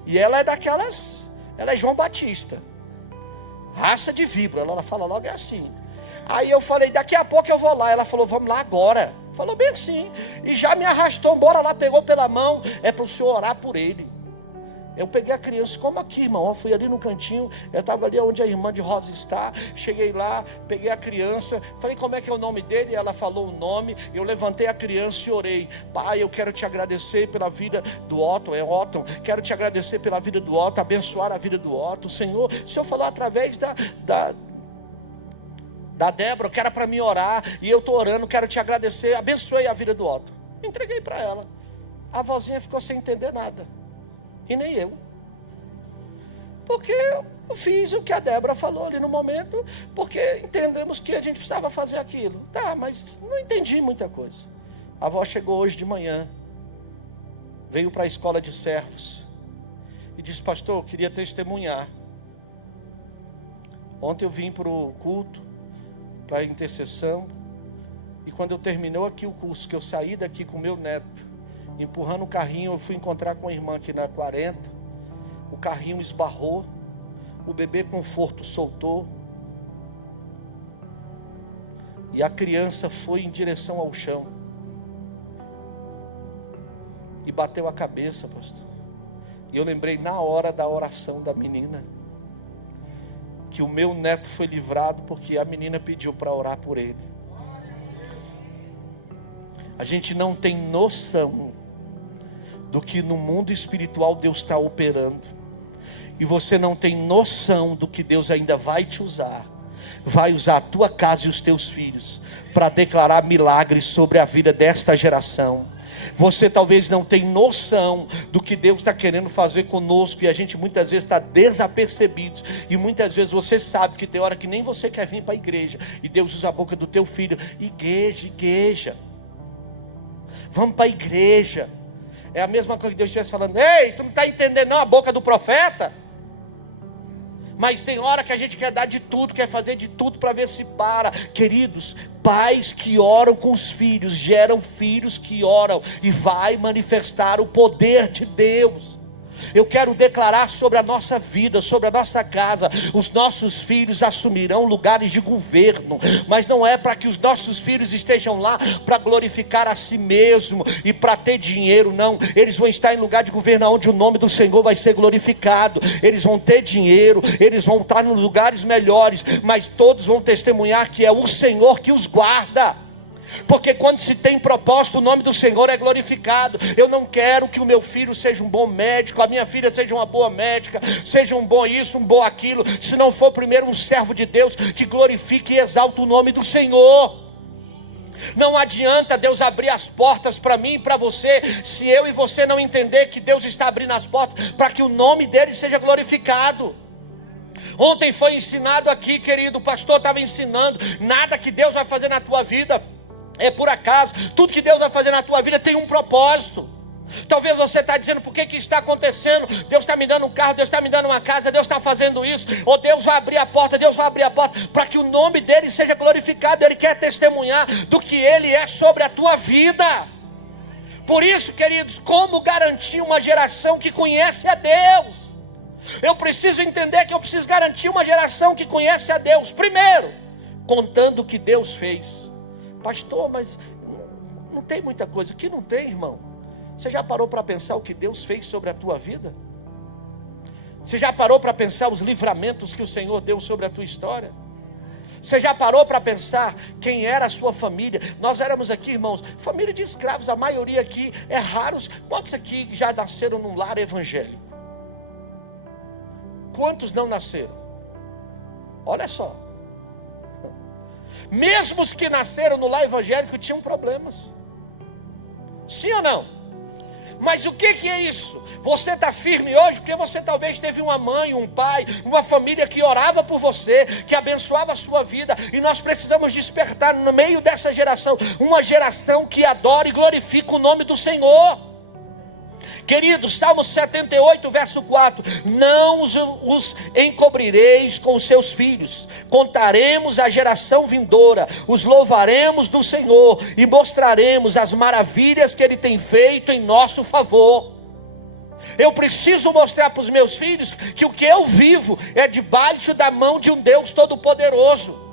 E ela é daquelas, Ela é João Batista, raça de víbora, ela fala logo é assim. Aí eu falei, daqui a pouco eu vou lá. Ela falou, vamos lá agora. Falou bem assim. E já me arrastou, bora lá, pegou pela mão. É para o senhor orar por ele. Eu peguei a criança, como aqui, irmão. Eu fui ali no cantinho, eu estava ali onde a irmã de Rosa está. Cheguei lá, peguei a criança, falei, como é que é o nome dele? Ela falou o nome, eu levantei a criança e orei. Pai, eu quero te agradecer pela vida do Otton, é Otton. Quero te agradecer pela vida do Otton, abençoar a vida do Otton. Senhor, o Senhor falou através da Débora, que era para mim orar, e eu estou orando, quero te agradecer, abençoei a vida do Otton. Entreguei para ela. A vozinha ficou sem entender nada. E nem eu. Porque eu fiz o que a Débora falou ali no momento, porque entendemos que a gente precisava fazer aquilo. Tá, mas não entendi muita coisa. A avó chegou hoje de manhã, veio para a escola de servos e disse, pastor, eu queria testemunhar. Ontem eu vim para o culto, para a intercessão, e quando eu terminou aqui o curso, que eu saí daqui com meu neto, empurrando o carrinho, eu fui encontrar com a irmã aqui na 40, o carrinho esbarrou, o bebê conforto soltou, e a criança foi em direção ao chão, e bateu a cabeça, pastor. E eu lembrei na hora da oração da menina, que o meu neto foi livrado, porque a menina pediu para orar por ele. A gente não tem noção do que no mundo espiritual Deus está operando, e você não tem noção do que Deus ainda vai te usar, vai usar a tua casa e os teus filhos, para declarar milagres sobre a vida desta geração. Você talvez não tenha noção do que Deus está querendo fazer conosco, e a gente muitas vezes está desapercebido, e muitas vezes você sabe que tem hora que nem você quer vir para a igreja, e Deus usa a boca do teu filho, igreja, vamos para a igreja. É a mesma coisa que Deus estivesse falando, ei, tu não está entendendo não a boca do profeta? Mas tem hora que a gente quer dar de tudo, quer fazer de tudo para ver se para. Queridos, pais que oram com os filhos, geram filhos que oram, e vai manifestar o poder de Deus. Eu quero declarar sobre a nossa vida, sobre a nossa casa, os nossos filhos assumirão lugares de governo, mas não é para que os nossos filhos estejam lá para glorificar a si mesmo e para ter dinheiro, não. Eles vão estar em lugar de governo onde o nome do Senhor vai ser glorificado. Eles vão ter dinheiro, eles vão estar nos lugares melhores, mas todos vão testemunhar que é o Senhor que os guarda. Porque quando se tem propósito, o nome do Senhor é glorificado. Eu não quero que o meu filho seja um bom médico, a minha filha seja uma boa médica, seja um bom isso, um bom aquilo, se não for primeiro um servo de Deus que glorifique e exalta o nome do Senhor. Não adianta Deus abrir as portas para mim e para você, se eu e você não entender que Deus está abrindo as portas para que o nome dele seja glorificado. Ontem foi ensinado aqui, querido, o pastor estava ensinando, nada que Deus vai fazer na tua vida é por acaso. Tudo que Deus vai fazer na tua vida tem um propósito. Talvez você está dizendo, por que está acontecendo? Deus está me dando um carro, Deus está me dando uma casa, Deus está fazendo isso, ou Deus vai abrir a porta, Deus vai abrir a porta para que o nome dele seja glorificado. Ele quer testemunhar do que ele é sobre a tua vida. Por isso, queridos, como garantir uma geração que conhece a Deus? Eu preciso entender que eu preciso garantir uma geração que conhece a Deus. Primeiro, contando o que Deus fez. Pastor, mas não tem muita coisa. Que não tem, irmão. Você já parou para pensar o que Deus fez sobre a tua vida? Você já parou para pensar os livramentos que o Senhor deu sobre a tua história? Você já parou para pensar quem era a sua família? Nós éramos aqui, irmãos, família de escravos. A maioria aqui é raros. Quantos aqui já nasceram num lar evangélico? Quantos não nasceram? Olha só. Mesmo os que nasceram no lar evangélico tinham problemas. Sim ou não? Mas o que é isso? Você está firme hoje porque você talvez teve uma mãe, um pai, uma família que orava por você, que abençoava a sua vida. E nós precisamos despertar no meio dessa geração, uma geração que adora e glorifica o nome do Senhor. Queridos, Salmo 78, verso 4: não os encobrireis com os seus filhos, contaremos a geração vindoura, os louvaremos do Senhor e mostraremos as maravilhas que Ele tem feito em nosso favor. Eu preciso mostrar para os meus filhos que o que eu vivo é debaixo da mão de um Deus Todo-Poderoso.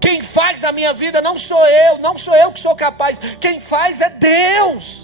Quem faz na minha vida não sou eu que sou capaz. Quem faz é Deus.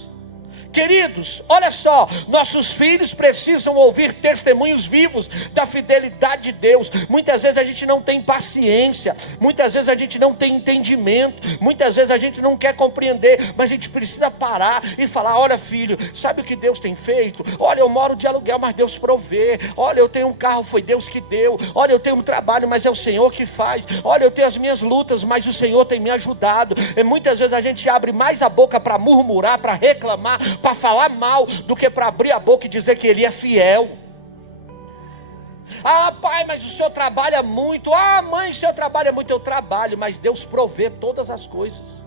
Queridos, olha só, nossos filhos precisam ouvir testemunhos vivos da fidelidade de Deus. Muitas vezes a gente não tem paciência, muitas vezes a gente não tem entendimento, muitas vezes a gente não quer compreender, mas a gente precisa parar e falar: olha filho, sabe o que Deus tem feito? Olha, eu moro de aluguel, mas Deus provê. Olha, eu tenho um carro, foi Deus que deu. Olha, eu tenho um trabalho, mas é o Senhor que faz. Olha, eu tenho as minhas lutas, mas o Senhor tem me ajudado. E muitas vezes a gente abre mais a boca para murmurar, para reclamar, para falar mal, do que para abrir a boca e dizer que Ele é fiel. Ah, pai, mas o senhor trabalha muito. Ah, mãe, o senhor trabalha muito. Eu trabalho, mas Deus provê todas as coisas.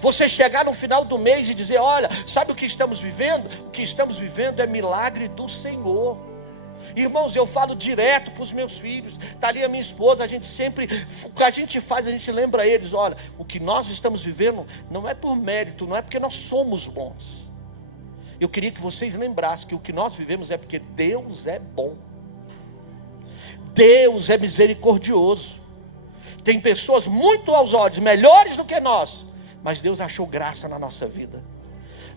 Você chegar no final do mês e dizer: olha, sabe o que estamos vivendo? O que estamos vivendo é milagre do Senhor. Irmãos, eu falo direto para os meus filhos. Está ali a minha esposa, a gente sempre, o que a gente faz, a gente lembra eles: olha, o que nós estamos vivendo não é por mérito, não é porque nós somos bons. Eu queria que vocês lembrassem que o que nós vivemos é porque Deus é bom. Deus é misericordioso. Tem pessoas muito aos olhos melhores do que nós, mas Deus achou graça na nossa vida.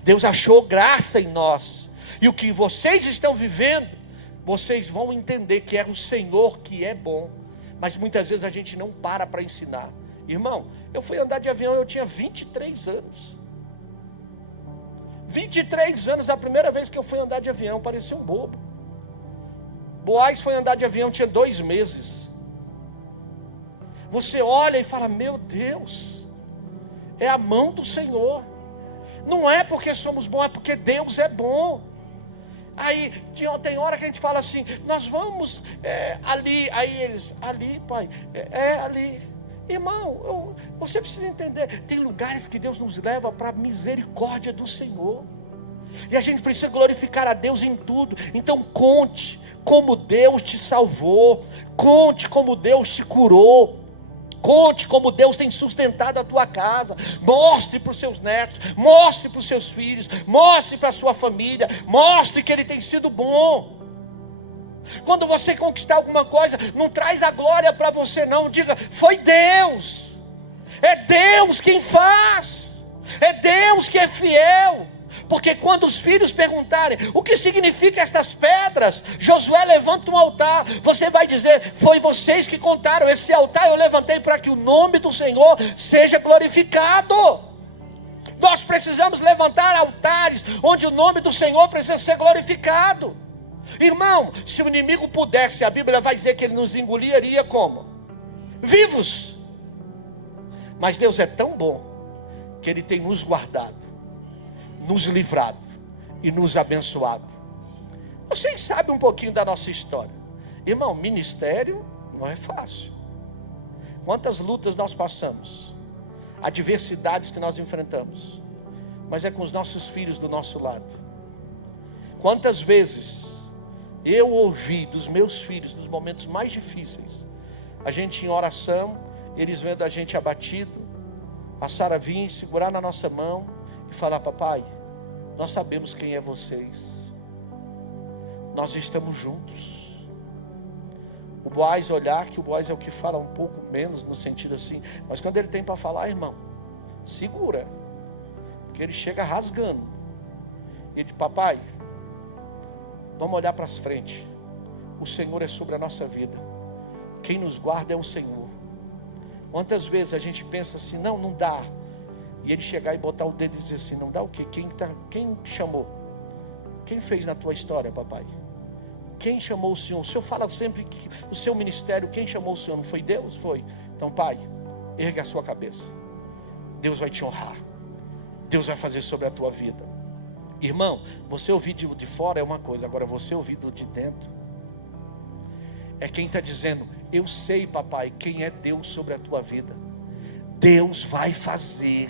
Deus achou graça em nós. E o que vocês estão vivendo, vocês vão entender que é o Senhor que é bom. Mas muitas vezes a gente não para ensinar. Irmão, eu fui andar de avião, eu tinha 23 anos. 23 anos, a primeira vez que eu fui andar de avião, parecia um bobo. Boaz foi andar de avião, tinha 2 meses. Você olha e fala: meu Deus, é a mão do Senhor. Não é porque somos bons, é porque Deus é bom. Aí tem hora que a gente fala assim: nós vamos ali. Aí eles: ali, pai, ali. Irmão, você precisa entender, tem lugares que Deus nos leva para a misericórdia do Senhor, e a gente precisa glorificar a Deus em tudo. Então conte como Deus te salvou, conte como Deus te curou, conte como Deus tem sustentado a tua casa. Mostre para os seus netos, mostre para os seus filhos, mostre para a sua família, mostre que Ele tem sido bom. Quando você conquistar alguma coisa, não traz a glória para você não. Diga: foi Deus. É Deus quem faz. É Deus que é fiel. Porque quando os filhos perguntarem: o que significa estas pedras? Josué, levanta um altar. Você vai dizer: foi vocês que contaram. Esse altar eu levantei para que o nome do Senhor seja glorificado. Nós precisamos levantar altares onde o nome do Senhor precisa ser glorificado. Irmão, se o inimigo pudesse, a Bíblia vai dizer que ele nos engoliria como? Vivos. Mas Deus é tão bom que Ele tem nos guardado, nos livrado e nos abençoado. Vocês sabem um pouquinho da nossa história. Irmão, ministério não é fácil. Quantas lutas nós passamos, adversidades que nós enfrentamos, mas é com os nossos filhos do nosso lado. Quantas vezes eu ouvi dos meus filhos nos momentos mais difíceis, a gente em oração, eles vendo a gente abatido, a Sara vir segurar na nossa mão e falar: papai, nós sabemos quem é vocês, nós estamos juntos. O Boaz olhar, que o Boaz é o que fala um pouco menos, no sentido assim, mas quando ele tem para falar, irmão, segura, porque ele chega rasgando. E ele diz: papai, vamos olhar para as frente. O Senhor é sobre a nossa vida. Quem nos guarda é o Senhor. Quantas vezes a gente pensa assim: não dá. E ele chegar e botar o dedo e dizer assim: não dá o quê? Quem chamou? Quem fez na tua história, papai? Quem chamou o Senhor? O Senhor fala sempre que o seu ministério, quem chamou o Senhor? Não foi Deus? Foi. Então, pai, ergue a sua cabeça. Deus vai te honrar. Deus vai fazer sobre a tua vida. Irmão, você ouvir de fora é uma coisa, agora você ouvir de dentro é quem está dizendo: eu sei, papai, quem é Deus sobre a tua vida. Deus vai fazer.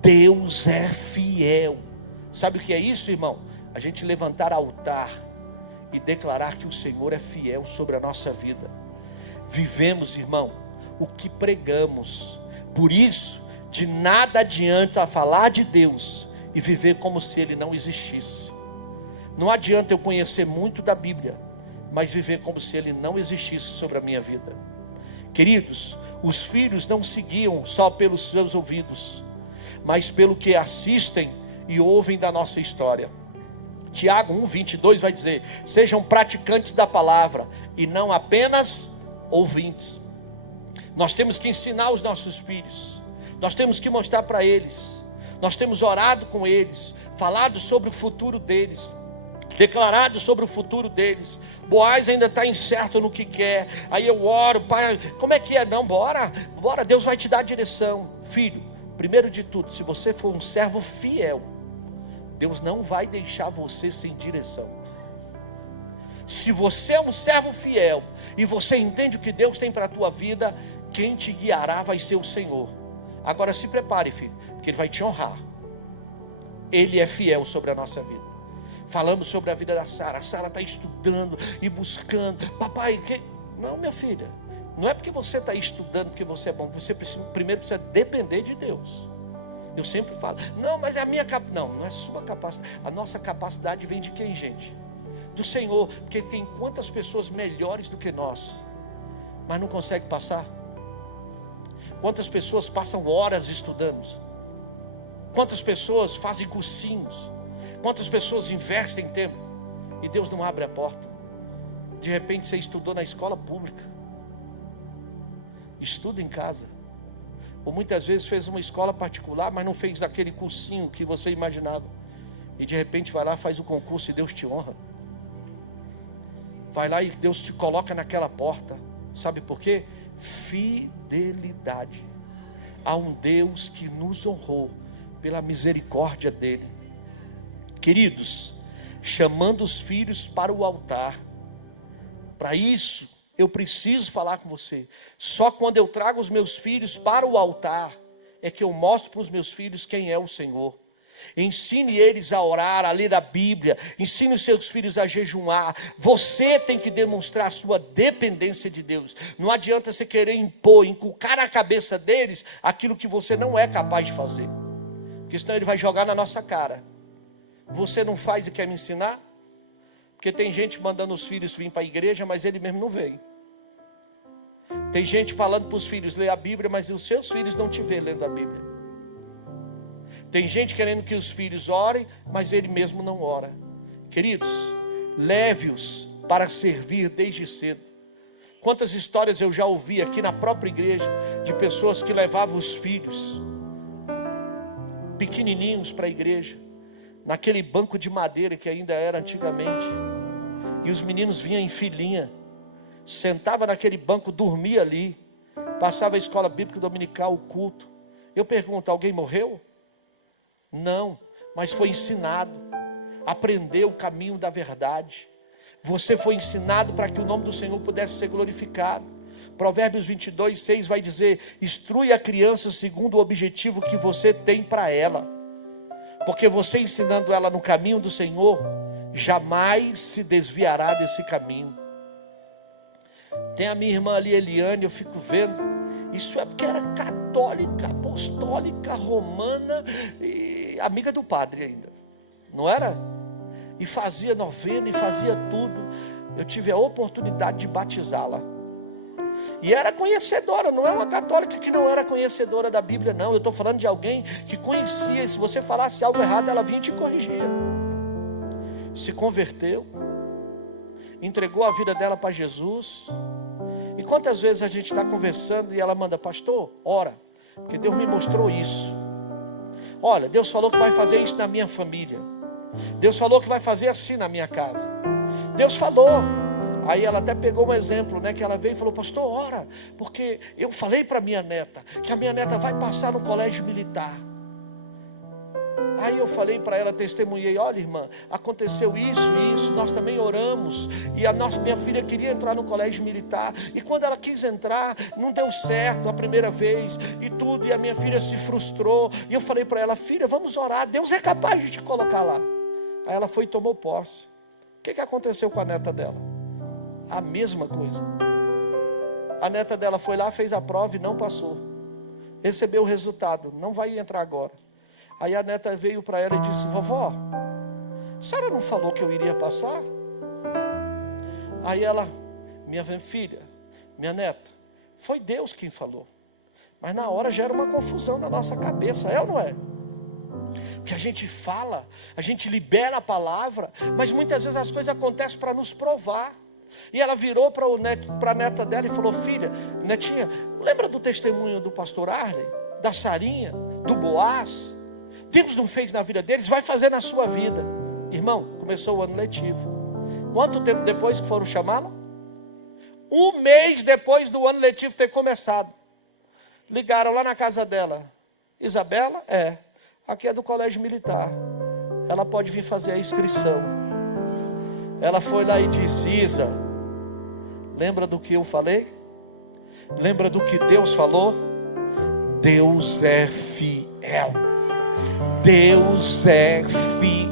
Deus é fiel. Sabe o que é isso, irmão? A gente levantar altar e declarar que o Senhor é fiel sobre a nossa vida. Vivemos, irmão, o que pregamos. Por isso, de nada adianta falar de Deus e viver como se Ele não existisse. Não adianta eu conhecer muito da Bíblia, mas viver como se ele não existisse sobre a minha vida. Queridos, os filhos não seguiam só pelos seus ouvidos, mas pelo que assistem e ouvem da nossa história. Tiago 1:22 vai dizer: sejam praticantes da palavra e não apenas ouvintes. Nós temos que ensinar os nossos filhos, nós temos que mostrar para eles, nós temos orado com eles, falado sobre o futuro deles, declarado sobre o futuro deles. Boaz ainda está incerto no que quer, aí eu oro: pai, como é que é? Não, bora, Deus vai te dar a direção. Filho, primeiro de tudo, se você for um servo fiel, Deus não vai deixar você sem direção. Se você é um servo fiel e você entende o que Deus tem para a tua vida, quem te guiará vai ser o Senhor. Agora se prepare, filho, porque Ele vai te honrar. Ele é fiel sobre a nossa vida. Falamos sobre a vida da Sara. A Sara está estudando e buscando. Papai, não, minha filha, não é porque você está estudando porque você é bom. Você primeiro precisa depender de Deus. Eu sempre falo: não, mas é a minha capacidade. Não é a sua capacidade. A nossa capacidade vem de quem, gente? Do Senhor. Porque tem quantas pessoas melhores do que nós, mas não conseguem passar? Quantas pessoas passam horas estudando? Quantas pessoas fazem cursinhos? Quantas pessoas investem tempo e Deus não abre a porta? De repente você estudou na escola pública, estuda em casa, ou muitas vezes fez uma escola particular, mas não fez aquele cursinho que você imaginava, e de repente vai lá, faz o concurso e Deus te honra. Vai lá e Deus te coloca naquela porta. Sabe por quê? Fidelidade a um Deus que nos honrou pela misericórdia dele. Queridos, chamando os filhos para o altar. Para isso eu preciso falar com você. Só quando eu trago os meus filhos para o altar é que eu mostro para os meus filhos quem é o Senhor. Ensine eles a orar, a ler a Bíblia. Ensine os seus filhos a jejuar. Você tem que demonstrar a sua dependência de Deus. Não adianta você querer impor, inculcar na cabeça deles aquilo que você não é capaz de fazer, porque senão ele vai jogar na nossa cara. Você não faz e quer me ensinar? Porque tem gente mandando os filhos vir para a igreja, mas ele mesmo não vem. Tem gente falando para os filhos ler a Bíblia, mas os seus filhos não te vê lendo a Bíblia. Tem gente querendo que os filhos orem, mas ele mesmo não ora. Queridos, leve-os para servir desde cedo. Quantas histórias eu já ouvi aqui na própria igreja, de pessoas que levavam os filhos pequenininhos para a igreja, naquele banco de madeira que ainda era antigamente, e os meninos vinham em filinha, sentava naquele banco, dormia ali, passava a escola bíblica dominical, o culto. Eu pergunto: alguém morreu? Não, mas foi ensinado, aprendeu o caminho da verdade. Você foi ensinado para que o nome do Senhor pudesse ser glorificado. Provérbios 22:6 vai dizer: instrui a criança segundo o objetivo que você tem para ela, porque você ensinando ela no caminho do Senhor, jamais se desviará desse caminho. Tem a minha irmã ali, Eliane, eu fico vendo, isso é porque era católica, apostólica, romana, e amiga do padre ainda, não era? E fazia novena e fazia tudo. Eu tive a oportunidade de batizá-la, e era conhecedora. Não é uma católica que não era conhecedora da Bíblia, não. Eu estou falando de alguém que conhecia, e se você falasse algo errado, ela vinha e te corrigia. Se converteu, entregou a vida dela para Jesus. E quantas vezes a gente está conversando e ela manda: pastor, ora, porque Deus me mostrou isso. Olha, Deus falou que vai fazer isso na minha família. Deus falou que vai fazer assim na minha casa. Deus falou. Aí ela até pegou um exemplo, né? Que ela veio e falou: pastor, ora, porque eu falei para minha neta que a minha neta vai passar no colégio militar. Aí eu falei para ela, testemunhei: olha, irmã, aconteceu isso e isso, nós também oramos, e minha filha queria entrar no colégio militar, e quando ela quis entrar, não deu certo a primeira vez, e tudo, e a minha filha se frustrou, e eu falei para ela: filha, vamos orar, Deus é capaz de te colocar lá. Aí ela foi e tomou posse. O que aconteceu com a neta dela? A mesma coisa. A neta dela foi lá, fez a prova e não passou, recebeu o resultado, não vai entrar agora. Aí a neta veio para ela e disse: vovó, A senhora não falou que eu iria passar? Aí ela, minha filha, minha neta, foi Deus quem falou. Mas na hora gera uma confusão na nossa cabeça, é ou não é? Porque a gente fala, a gente libera a palavra, mas muitas vezes as coisas acontecem para nos provar. E ela virou para a neta dela e falou: filha, netinha, lembra do testemunho do pastor Arley, da Sarinha, do Boaz? Deus não fez na vida deles, vai fazer na sua vida. Irmão, começou o ano letivo. Quanto tempo depois que foram chamá-la? 1 mês depois do ano letivo ter começado. Ligaram lá na casa dela. Isabela? Aqui é do colégio militar. Ela pode vir fazer a inscrição. Ela foi lá e disse: Isa, lembra do que eu falei? Lembra do que Deus falou? Deus é fiel. Deus é fiel.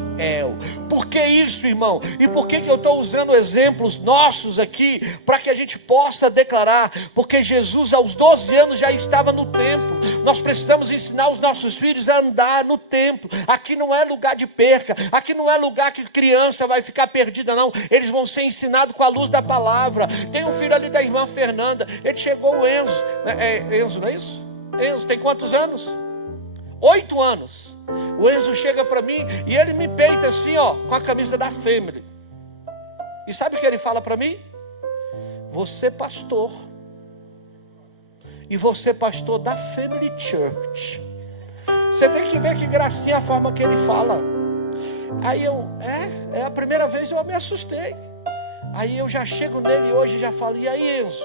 Por que isso, irmão? E por que eu estou usando exemplos nossos aqui? Para que a gente possa declarar. Porque Jesus aos 12 anos já estava no templo. Nós precisamos ensinar os nossos filhos a andar no templo. Aqui não é lugar de perca. Aqui não é lugar que criança vai ficar perdida, não. Eles vão ser ensinados com a luz da palavra. Tem um filho ali da irmã Fernanda. Ele chegou, o Enzo. Enzo, não é isso? Enzo tem quantos anos? 8 anos. O Enzo chega para mim e ele me peita assim, ó, com a camisa da Family. E sabe o que ele fala para mim? Você pastor. E você pastor da Family Church. Você tem que ver que gracinha a forma que ele fala. Aí eu, é a primeira vez eu me assustei. Aí eu já chego nele hoje e já falo: e aí, Enzo?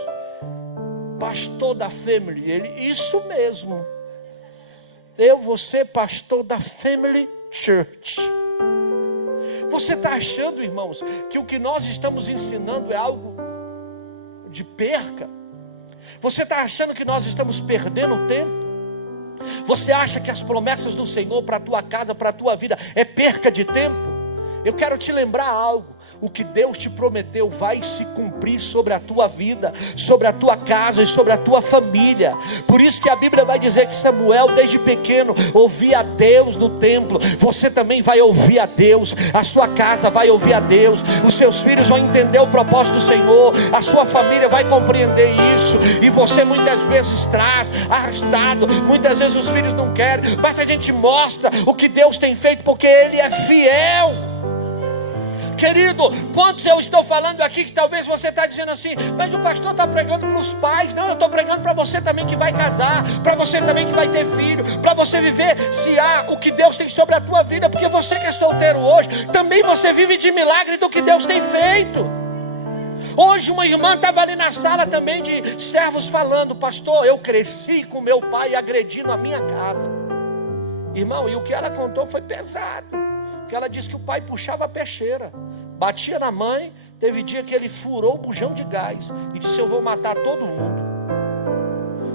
Pastor da Family. Ele, isso mesmo. Eu vou ser pastor da Family Church. Você está achando, irmãos, que o que nós estamos ensinando é algo de perca? Você está achando que nós estamos perdendo tempo? Você acha que as promessas do Senhor para a tua casa, para a tua vida, é perca de tempo? Eu quero te lembrar algo. O que Deus te prometeu vai se cumprir sobre a tua vida, sobre a tua casa e sobre a tua família. Por isso que a Bíblia vai dizer que Samuel desde pequeno ouvia a Deus no templo. Você também vai ouvir a Deus, a sua casa vai ouvir a Deus, os seus filhos vão entender o propósito do Senhor, a sua família vai compreender isso. E você muitas vezes traz arrastado, muitas vezes os filhos não querem, mas a gente mostra o que Deus tem feito, porque Ele é fiel. Querido, quantos eu estou falando aqui que talvez você está dizendo assim: mas o pastor está pregando para os pais. Não, eu estou pregando para você também que vai casar, para você também que vai ter filho, para você viver se há o que Deus tem sobre a tua vida. Porque você que é solteiro hoje, também você vive de milagre do que Deus tem feito. Hoje uma irmã estava ali na sala também de servos falando: pastor, eu cresci com meu pai agredindo a minha casa. Irmão, e o que ela contou foi pesado. Porque ela disse que o pai puxava a peixeira, batia na mãe. Teve dia que ele furou o bujão de gás e disse: eu vou matar todo mundo.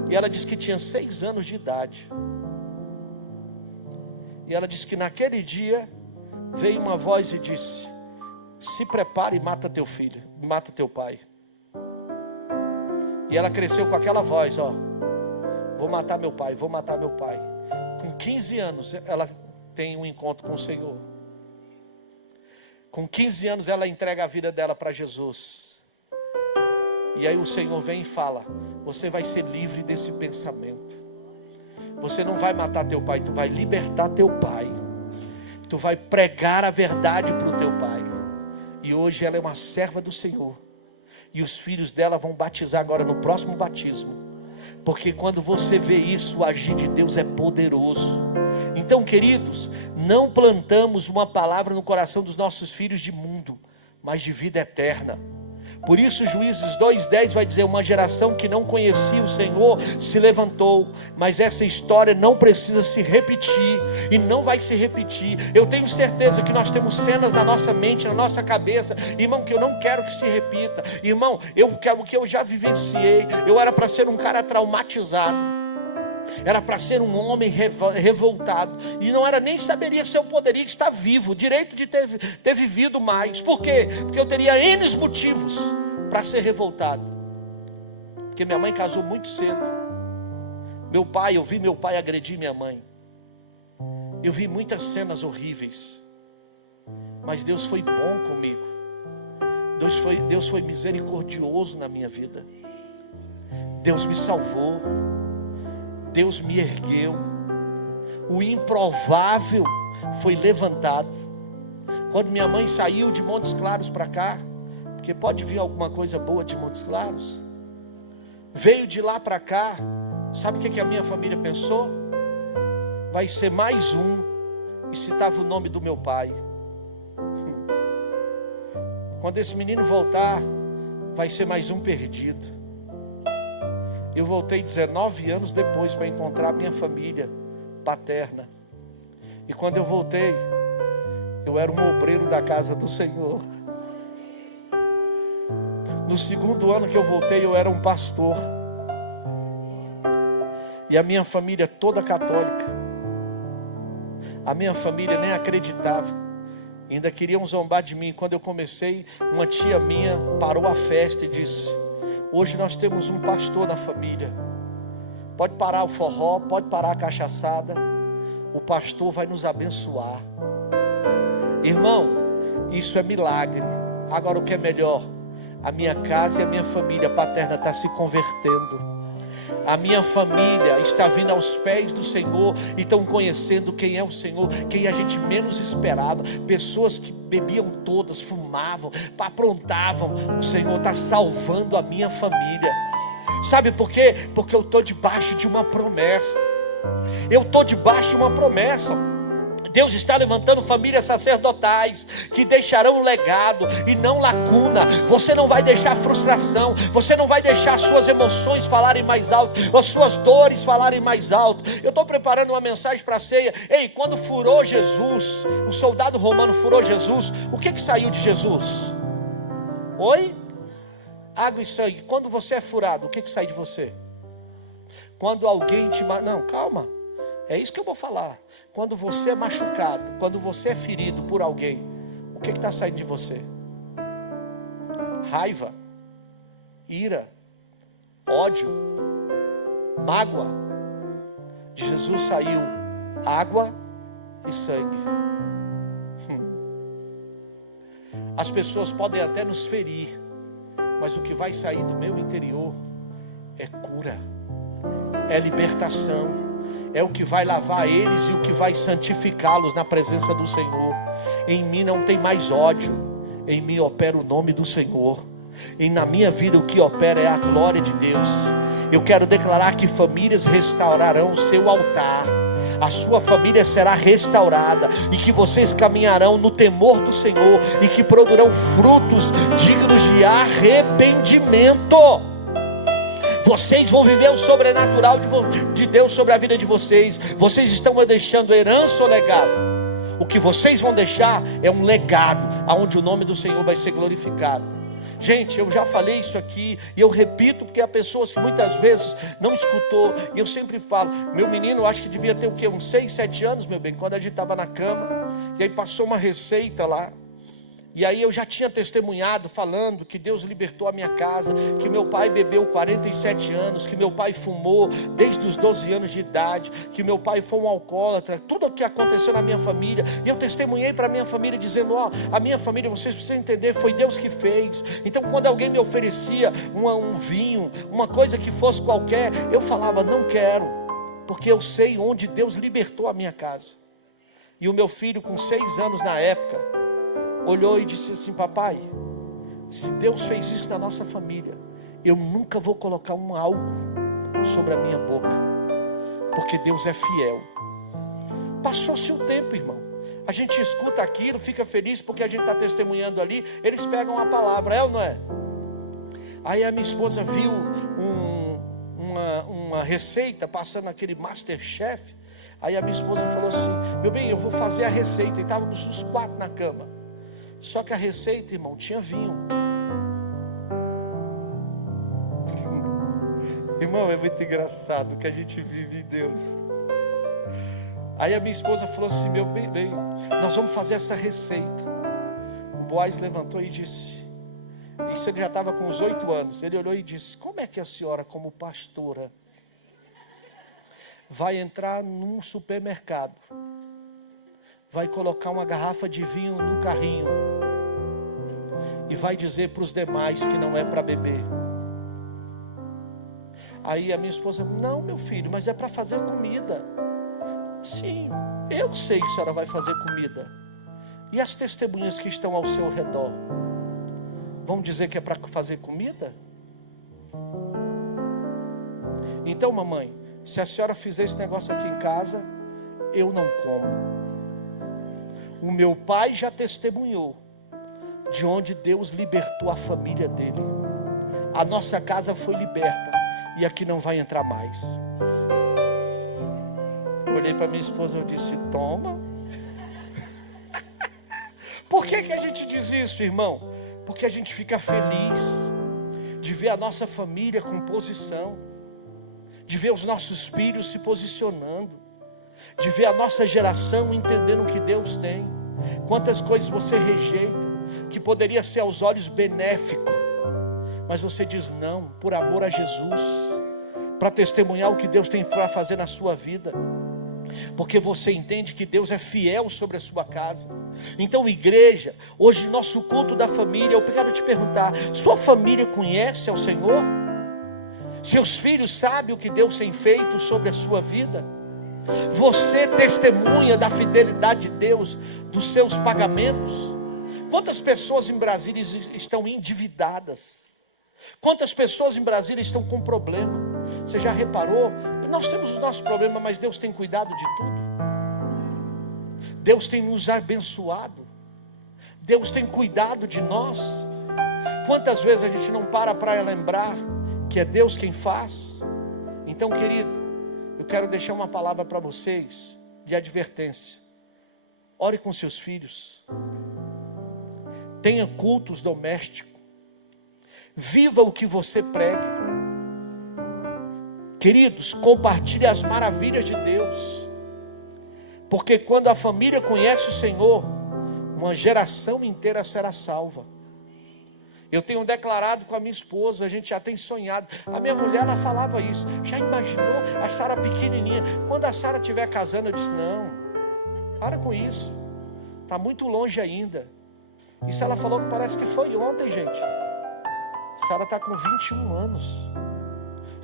E ela disse que tinha 6 anos de idade. E ela disse que naquele dia veio uma voz e disse: se prepare e mata teu filho, mata teu pai. E ela cresceu com aquela voz: ó, vou matar meu pai, vou matar meu pai. Com 15 anos ela tem um encontro com o Senhor. Com 15 anos ela entrega a vida dela para Jesus. E aí o Senhor vem e fala: você vai ser livre desse pensamento. Você não vai matar teu pai, tu vai libertar teu pai. Tu vai pregar a verdade para o teu pai. E hoje ela é uma serva do Senhor. E os filhos dela vão batizar agora no próximo batismo. Porque quando você vê isso, o agir de Deus é poderoso. Então, queridos, não plantamos uma palavra no coração dos nossos filhos de mundo, mas de vida eterna. Por isso Juízes 2:10 vai dizer: uma geração que não conhecia o Senhor se levantou. Mas essa história não precisa se repetir, e não vai se repetir. Eu tenho certeza que nós temos cenas na nossa mente, na nossa cabeça, irmão, que eu não quero que se repita. Irmão, eu quero que eu já vivenciei. Eu era para ser um cara traumatizado, era para ser um homem revoltado, e não era nem saberia se eu poderia estar vivo, direito de ter vivido mais. Por quê? Porque eu teria N motivos para ser revoltado. Porque minha mãe casou muito cedo. Eu vi meu pai agredir minha mãe. Eu vi muitas cenas horríveis. Mas Deus foi bom comigo. Deus foi misericordioso na minha vida. Deus me salvou. Deus me ergueu. O improvável foi levantado. Quando minha mãe saiu de Montes Claros para cá, porque pode vir alguma coisa boa de Montes Claros, veio de lá para cá, sabe o que a minha família pensou? Vai ser mais um, e citava o nome do meu pai. Quando esse menino voltar, vai ser mais um perdido. Eu voltei 19 anos depois para encontrar minha família paterna. E quando eu voltei, eu era um obreiro da casa do Senhor. No segundo ano que eu voltei, eu era um pastor. E a minha família toda católica. A minha família nem acreditava. Ainda queriam zombar de mim. Quando eu comecei, uma tia minha parou a festa e disse: hoje nós temos um pastor na família. Pode parar o forró, pode parar a cachaçada. O pastor vai nos abençoar. Irmão, isso é milagre. Agora o que é melhor? A minha casa e a minha família paterna está se convertendo. A minha família está vindo aos pés do Senhor e estão conhecendo quem é o Senhor, quem a gente menos esperava. Pessoas que bebiam todas, fumavam, aprontavam. O Senhor está salvando a minha família. Sabe por quê? Porque eu estou debaixo de uma promessa. Eu estou debaixo de uma promessa. Deus está levantando famílias sacerdotais que deixarão um legado e não lacuna. Você não vai deixar frustração, você não vai deixar suas emoções falarem mais alto, as suas dores falarem mais alto. Eu estou preparando uma mensagem para a ceia. Ei, quando furou Jesus, o soldado romano furou Jesus, o que saiu de Jesus? Oi? Água e sangue. Quando você é furado, o que sai de você? Quando alguém te... Não, calma. É isso que eu vou falar. Quando você é machucado, quando você é ferido por alguém, o que está saindo de você? Raiva, ira, ódio, mágoa. De Jesus saiu água e sangue. As pessoas podem até nos ferir, mas o que vai sair do meu interior é cura, é libertação. É o que vai lavar eles e o que vai santificá-los na presença do Senhor. Em mim não tem mais ódio. Em mim opera o nome do Senhor. E na minha vida o que opera é a glória de Deus. Eu quero declarar que famílias restaurarão o seu altar. A sua família será restaurada. E que vocês caminharão no temor do Senhor. E que produzirão frutos dignos de arrependimento. Vocês vão viver o sobrenatural de Deus sobre a vida de vocês. Vocês estão deixando herança ou legado? O que vocês vão deixar é um legado, onde o nome do Senhor vai ser glorificado. Gente, eu já falei isso aqui e eu repito, porque há pessoas que muitas vezes não escutou. E eu sempre falo, meu menino, eu acho que devia ter o quê? Uns 6, 7 anos, meu bem, quando a gente estava na cama. E aí passou uma receita lá. E aí eu já tinha testemunhado, falando que Deus libertou a minha casa, que meu pai bebeu 47 anos, que meu pai fumou desde os 12 anos de idade, que meu pai foi um alcoólatra, tudo o que aconteceu na minha família. E eu testemunhei para a minha família, dizendo, a minha família, vocês precisam entender, foi Deus que fez. Então quando alguém me oferecia um vinho, uma coisa que fosse qualquer, eu falava, não quero, porque eu sei onde Deus libertou a minha casa. E o meu filho, com 6 anos na época, olhou e disse assim, papai, se Deus fez isso na nossa família, eu nunca vou colocar um álcool sobre a minha boca, porque Deus é fiel. Passou-se o tempo, irmão. A gente escuta aquilo, fica feliz porque a gente está testemunhando ali, eles pegam a palavra, é ou não é? Aí a minha esposa viu uma receita passando naquele Masterchef. Aí a minha esposa falou assim, meu bem, eu vou fazer a receita. E estávamos os 4 na cama. Só que a receita, irmão, tinha vinho. Irmão, é muito engraçado que a gente vive em Deus. Aí a minha esposa falou assim, meu bem, nós vamos fazer essa receita. O Boaz levantou e disse, isso ele já estava com uns 8 anos. Ele olhou e disse, como é que a senhora, como pastora, vai entrar num supermercado, vai colocar uma garrafa de vinho no carrinho e vai dizer para os demais que não é para beber. Aí a minha esposa: não, meu filho, mas é para fazer comida. Sim, eu sei que a senhora vai fazer comida. E as testemunhas que estão ao seu redor vão dizer que é para fazer comida? Então, mamãe, se a senhora fizer esse negócio aqui em casa, eu não como. O meu pai já testemunhou de onde Deus libertou a família dele. A nossa casa foi liberta e aqui não vai entrar mais. Eu olhei para minha esposa e disse: toma. Por que a gente diz isso, irmão? Porque a gente fica feliz de ver a nossa família com posição, de ver os nossos filhos se posicionando, de ver a nossa geração entendendo o que Deus tem. Quantas coisas você rejeita, que poderia ser aos olhos benéfico, mas você diz não, por amor a Jesus, para testemunhar o que Deus tem para fazer na sua vida, porque você entende que Deus é fiel sobre a sua casa. Então, igreja, hoje nosso culto da família, eu quero te perguntar: sua família conhece ao Senhor? Seus filhos sabem o que Deus tem feito sobre a sua vida? Você testemunha da fidelidade de Deus, dos seus pagamentos? Quantas pessoas em Brasília estão endividadas? Quantas pessoas em Brasília estão com problema? Você já reparou? Nós temos os nossos problemas, mas Deus tem cuidado de tudo. Deus tem nos abençoado. Deus tem cuidado de nós. Quantas vezes a gente não para lembrar que é Deus quem faz? Então, querido, eu quero deixar uma palavra para vocês de advertência. Ore com seus filhos. Tenha cultos domésticos. Viva o que você prega. Queridos, compartilhe as maravilhas de Deus. Porque quando a família conhece o Senhor, uma geração inteira será salva. Eu tenho declarado com a minha esposa, a gente já tem sonhado. A minha mulher, ela falava isso. Já imaginou a Sara pequenininha? Quando a Sara estiver casando, eu disse: não, para com isso. Está muito longe ainda. Isso ela falou que parece que foi ontem, gente. Sara está com 21 anos.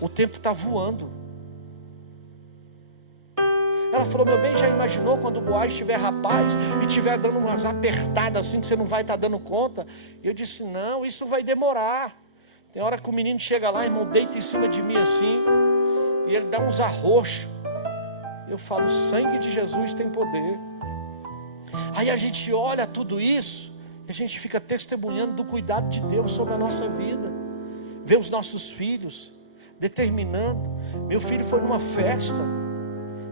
O tempo está voando. Ela falou: meu bem, já imaginou quando o Boaz estiver rapaz e estiver dando umas apertadas assim que você não vai estar dando conta? Eu disse: não, isso vai demorar. Tem hora que o menino chega lá, irmão, deita em cima de mim assim, e ele dá uns arroxos. Eu falo: o sangue de Jesus tem poder. Aí a gente olha tudo isso e a gente fica testemunhando do cuidado de Deus sobre a nossa vida. Vê os nossos filhos determinando. Meu filho foi numa festa,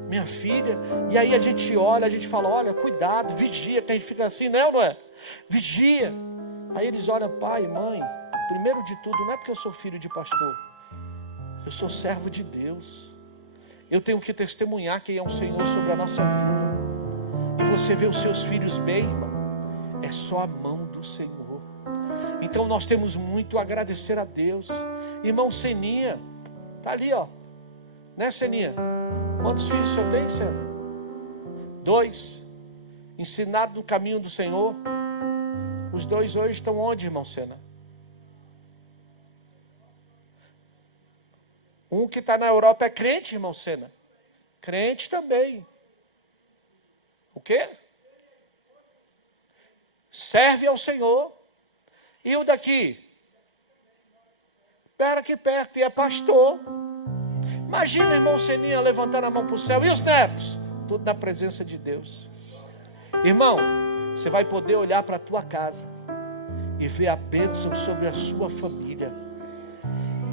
minha filha, e aí a gente olha, a gente fala: olha, cuidado, vigia, que a gente fica assim, não é? Vigia. Aí eles olham: pai, mãe, primeiro de tudo, não é porque eu sou filho de pastor, eu sou servo de Deus. Eu tenho que testemunhar quem é o Senhor sobre a nossa vida. E você vê os seus filhos bem, irmão, é só a mão do Senhor. Então nós temos muito a agradecer a Deus. Irmão Seninha, está ali, ó, né, Seninha? Quantos filhos o senhor tem, Sena? 2. Ensinado no caminho do Senhor. Os 2 hoje estão onde, irmão Sena? Um que está na Europa é crente, irmão Sena. Crente também. O quê? Serve ao Senhor. E o daqui? Pera aqui perto, e é pastor. Imagina, irmão Seninha levantando a mão para o céu. E os netos? Tudo na presença de Deus. Irmão, você vai poder olhar para a tua casa e ver a bênção sobre a sua família.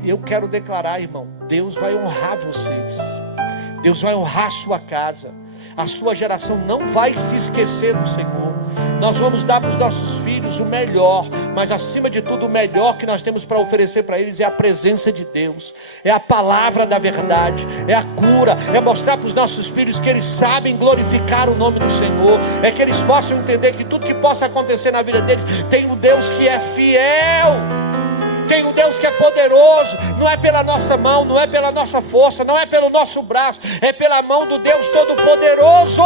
E eu quero declarar, irmão, Deus vai honrar vocês. Deus vai honrar a sua casa. A sua geração não vai se esquecer do Senhor. Nós vamos dar para os nossos filhos o melhor, mas acima de tudo o melhor que nós temos para oferecer para eles é a presença de Deus, é a palavra da verdade, é a cura, é mostrar para os nossos filhos que eles sabem glorificar o nome do Senhor, é que eles possam entender que tudo que possa acontecer na vida deles tem um Deus que é fiel. Tem um Deus que é poderoso. Não é pela nossa mão, não é pela nossa força, não é pelo nosso braço, é pela mão do Deus Todo-Poderoso.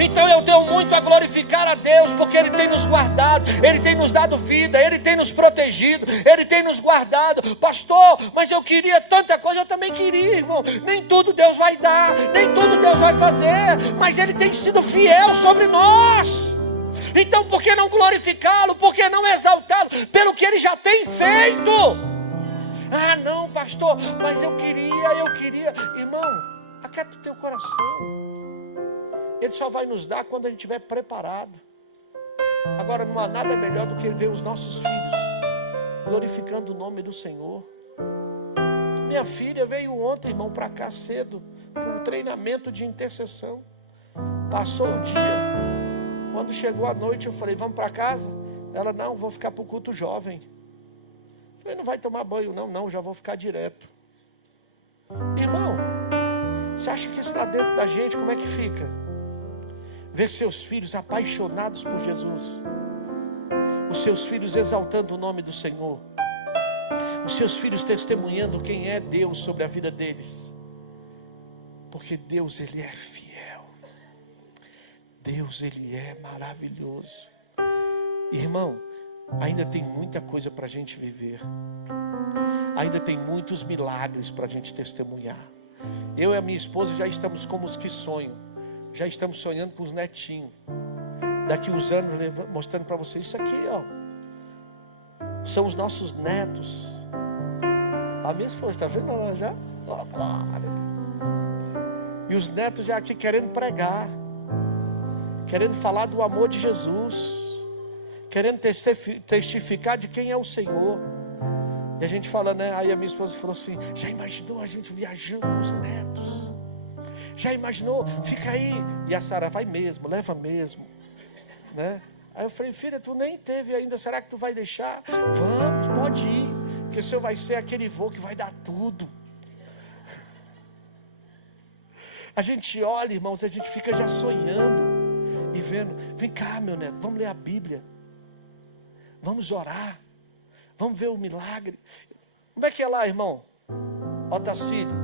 Então eu tenho muito a glorificar a Deus, porque Ele tem nos guardado, Ele tem nos dado vida, Ele tem nos protegido, Ele tem nos guardado. Pastor, mas eu queria tanta coisa. Eu também queria, irmão. Nem tudo Deus vai dar, nem tudo Deus vai fazer, mas Ele tem sido fiel sobre nós. Então por que não glorificá-lo? Por que não exaltá-lo pelo que Ele já tem feito? Ah não, pastor, mas eu queria. Irmão, aquieta o teu coração. Ele só vai nos dar quando a gente estiver preparado. Agora não há nada melhor do que ver os nossos filhos glorificando o nome do Senhor. Minha filha veio ontem, irmão, para cá cedo, para um treinamento de intercessão. Passou o dia. Quando chegou a noite, eu falei, vamos para casa? Ela, não, vou ficar para o culto jovem. Eu falei, não vai tomar banho? Não, já vou ficar direto. Irmão, você acha que isso lá dentro da gente, como é que fica? Ver seus filhos apaixonados por Jesus. Os seus filhos exaltando o nome do Senhor. Os seus filhos testemunhando quem é Deus sobre a vida deles. Porque Deus, Ele é fiel. Deus, Ele é maravilhoso. Irmão, ainda tem muita coisa para a gente viver. Ainda tem muitos milagres para a gente testemunhar. Eu e a minha esposa já estamos como os que sonham. Já estamos sonhando com os netinhos. Daqui uns anos, mostrando para vocês isso aqui, ó. São os nossos netos. A minha esposa, está vendo ela já? Oh, glória. E os netos já aqui querendo pregar. Querendo falar do amor de Jesus, querendo testificar de quem é o Senhor. E a gente fala, né? Aí a minha esposa falou assim, já imaginou a gente viajando com os netos? Já imaginou? Fica aí. E a Sara, vai mesmo, leva mesmo, né? Aí eu falei, filha, tu nem teve ainda, será que tu vai deixar? Vamos, pode ir, porque o Senhor vai ser aquele vô que vai dar tudo. A gente olha, irmãos, a gente fica já sonhando e vendo, vem cá meu neto, vamos ler a Bíblia, vamos orar, vamos ver o milagre. Como é que é lá, irmão? Otacílio,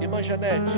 irmã Janete.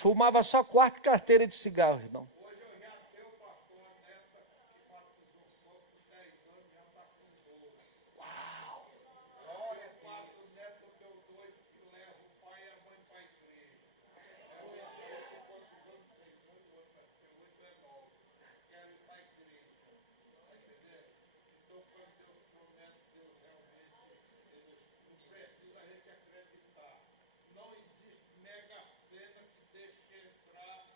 Fumava só 4 carteiras de cigarro, irmão. Hoje eu já tenho o pastor neta que batizou só com 10 anos, já está com 12. Uau! Olha, o quatro netos deu 2 que levam o pai e a mãe para a igreja. Eu já tenho quantos anos? 6 anos, vai ter 8 é 9. Quero ir para a igreja. Está entendendo? Então, quando Deus promete, Deus realmente, não precisa a gente acreditar. Não existe mega cena que deixe entrar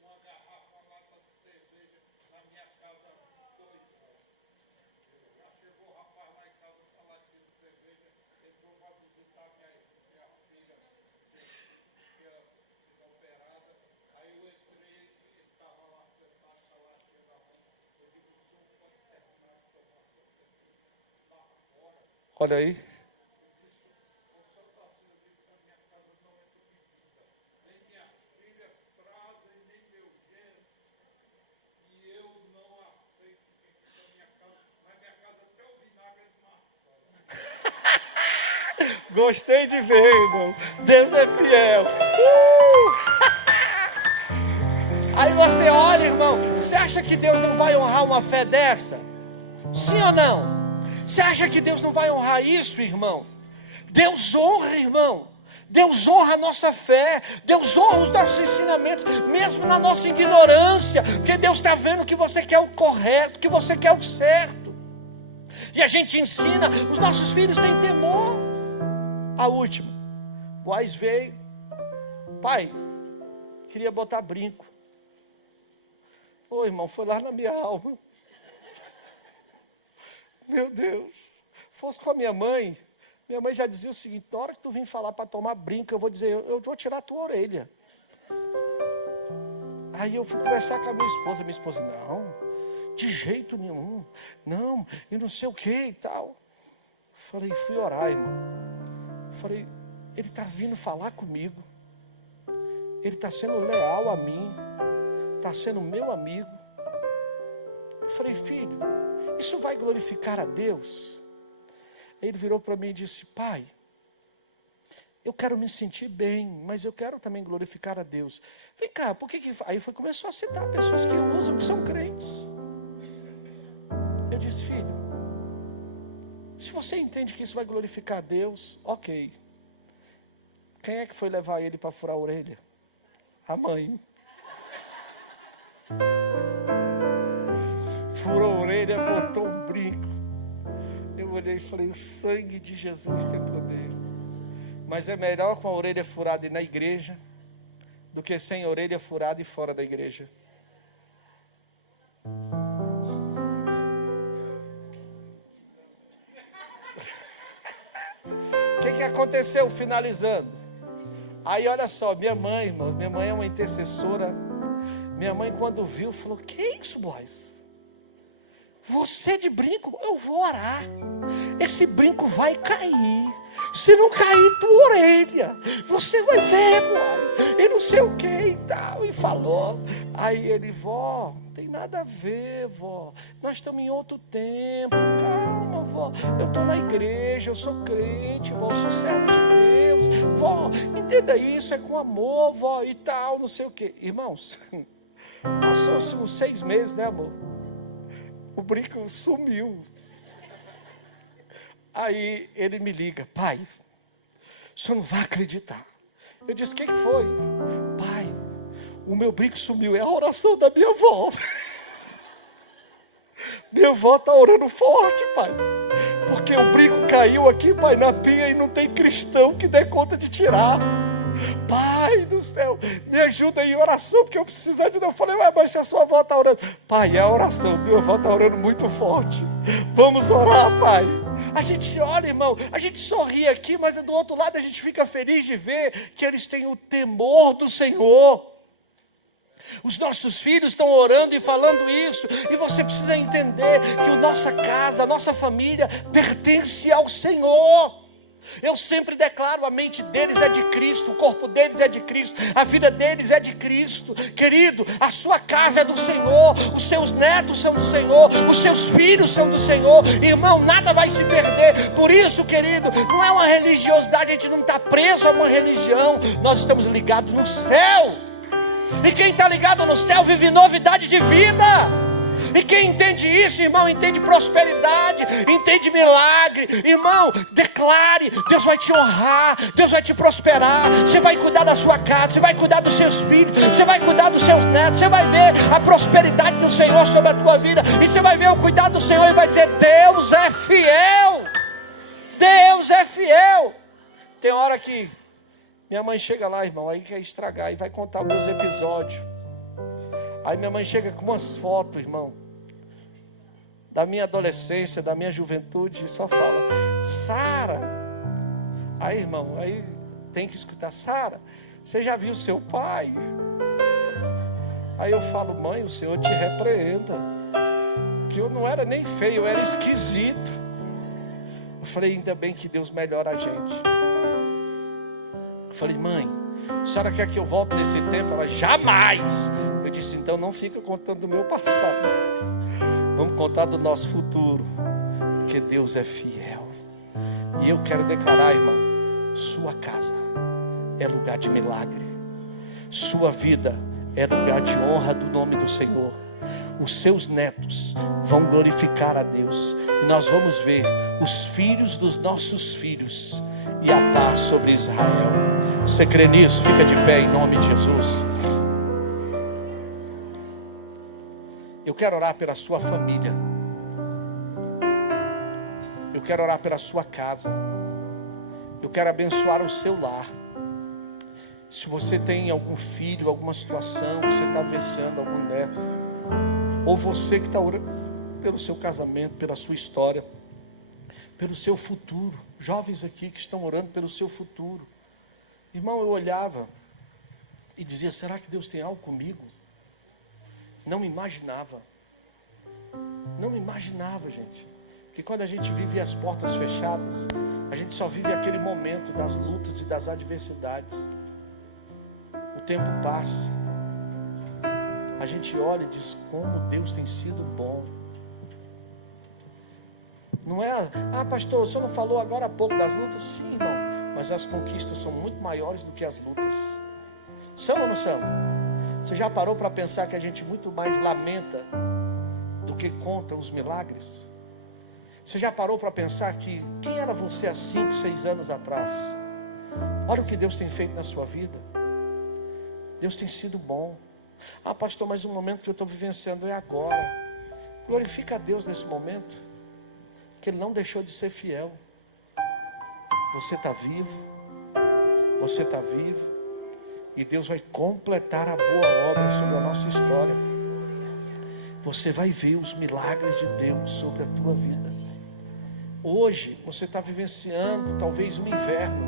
uma garrafa, uma lata de cerveja na minha casa 2 anos. Já chegou o rapaz lá em casa com uma latinha de cerveja, entrou para visitar minha filha, que ia ser operada. Aí eu entrei e ele estava lá sentado com a latinha na mão. Eu digo, o senhor pode terminar de tomar sua cerveja lá fora. Olha aí. Gostei de ver, irmão. Deus é fiel. Aí você olha, irmão. Você acha que Deus não vai honrar uma fé dessa? Sim ou não? Você acha que Deus não vai honrar isso, irmão? Deus honra, irmão. Deus honra a nossa fé. Deus honra os nossos ensinamentos, mesmo na nossa ignorância. Porque Deus está vendo que você quer o correto, que você quer o certo. E a gente ensina, os nossos filhos têm temor. A última, o Ais veio, pai, queria botar brinco. Ô irmão, foi lá na minha alma. Meu Deus, fosse com a minha mãe já dizia o seguinte, na hora que tu vir falar para tomar brinco, eu vou dizer, eu vou tirar a tua orelha. Aí eu fui conversar com a minha esposa, não, de jeito nenhum, não, e não sei o que e tal. Falei, fui orar, irmão. Falei, ele está vindo falar comigo. Ele está sendo leal a mim. Está sendo meu amigo. Eu falei, filho, isso vai glorificar a Deus? Ele virou para mim e disse, pai, eu quero me sentir bem, mas eu quero também glorificar a Deus. Vem cá, por que... Aí começou a citar pessoas que usam, que são crentes. Eu disse, filho, se você entende que isso vai glorificar a Deus, ok. Quem é que foi levar ele para furar a orelha? A mãe. Furou a orelha, botou um brinco. Eu olhei e falei, o sangue de Jesus tem poder. Mas é melhor com a orelha furada na igreja do que sem orelha furada e fora da igreja. O que aconteceu finalizando? Aí olha só, minha mãe, irmãos, minha mãe é uma intercessora. Minha mãe quando viu, falou, que isso, boys? Você de brinco? Eu vou orar. Esse brinco vai cair. Se não cair tua orelha, você vai ver, boys. E não sei o que e tal. E falou. Aí ele, vó, não tem nada a ver, vó. Nós estamos em outro tempo. Calma, vó. Eu estou na igreja, eu sou crente, vó. Eu sou servo de Deus. Vó, entenda isso, é com amor, vó. E tal, não sei o que. Irmãos, passou-se uns 6 meses, né, amor? O brinco sumiu. Aí ele me liga, pai, o senhor não vai acreditar. Eu disse, o que foi? Pai, o meu brinco sumiu, é a oração da minha avó. Minha avó está orando forte, pai. Porque o brinco caiu aqui, pai, na pia e não tem cristão que dê conta de tirar. Pai do céu, me ajuda em oração, porque eu preciso de ajuda. Eu falei, mas se a sua avó está orando. Pai, é a oração, minha avó está orando muito forte. Vamos orar, pai. A gente olha, irmão, a gente sorri aqui, mas do outro lado a gente fica feliz de ver que eles têm o temor do Senhor. Os nossos filhos estão orando e falando isso. E você precisa entender que a nossa casa, a nossa família pertence ao Senhor. Eu sempre declaro, a mente deles é de Cristo, o corpo deles é de Cristo, a vida deles é de Cristo. Querido, a sua casa é do Senhor, os seus netos são do Senhor, os seus filhos são do Senhor. Irmão, nada vai se perder. Por isso, querido, não é uma religiosidade, a gente não está preso a uma religião. Nós estamos ligados no céu. E quem está ligado no céu vive novidade de vida. E quem entende isso, irmão, entende prosperidade, entende milagre. Irmão, declare, Deus vai te honrar, Deus vai te prosperar. Você vai cuidar da sua casa, você vai cuidar dos seus filhos, você vai cuidar dos seus netos. Você vai ver a prosperidade do Senhor sobre a tua vida. E você vai ver o cuidado do Senhor e vai dizer, Deus é fiel. Deus é fiel. Tem hora que minha mãe chega lá, irmão, aí quer estragar e vai contar meus episódios. Aí minha mãe chega com umas fotos, irmão, da minha adolescência, da minha juventude, e só fala, Sara. Aí, irmão, aí tem que escutar, Sara, você já viu seu pai? Aí eu falo, mãe, o Senhor te repreenda, que eu não era nem feio, eu era esquisito. Eu falei, ainda bem que Deus melhora a gente. Eu falei, mãe, a senhora quer que eu volte nesse tempo? Ela, jamais. Eu disse, então não fica contando do meu passado. Vamos contar do nosso futuro. Porque Deus é fiel. E eu quero declarar, irmão, sua casa é lugar de milagre. Sua vida é lugar de honra do nome do Senhor. Os seus netos vão glorificar a Deus. E nós vamos ver os filhos dos nossos filhos e a paz sobre Israel. Você crê nisso? Fica de pé em nome de Jesus. Eu quero orar pela sua família. Eu quero orar pela sua casa. Eu quero abençoar o seu lar. Se você tem algum filho, alguma situação, você está viciando algum neto, ou você que está orando pelo seu casamento, pela sua história, pelo seu futuro, jovens aqui que estão orando pelo seu futuro. Irmão, eu olhava e dizia, será que Deus tem algo comigo? Não me imaginava, gente. que quando a gente vive as portas fechadas, a gente só vive aquele momento das lutas e das adversidades. O tempo passa, a gente olha e diz como Deus tem sido bom. Não é, pastor, o senhor não falou agora há pouco das lutas? Sim, irmão, mas as conquistas são muito maiores do que as lutas. São ou não são? Você já parou para pensar que a gente muito mais lamenta do que conta os milagres? Você já parou para pensar que quem era você há 5, 6 anos atrás? Olha o que Deus tem feito na sua vida. Deus tem sido bom. Pastor, mas o momento que eu estou vivenciando é agora. Glorifica a Deus nesse momento, que Ele não deixou de ser fiel. Você está vivo, você está vivo, e Deus vai completar a boa obra sobre a nossa história. Você vai ver os milagres de Deus sobre a tua vida. Hoje você está vivenciando talvez um inverno,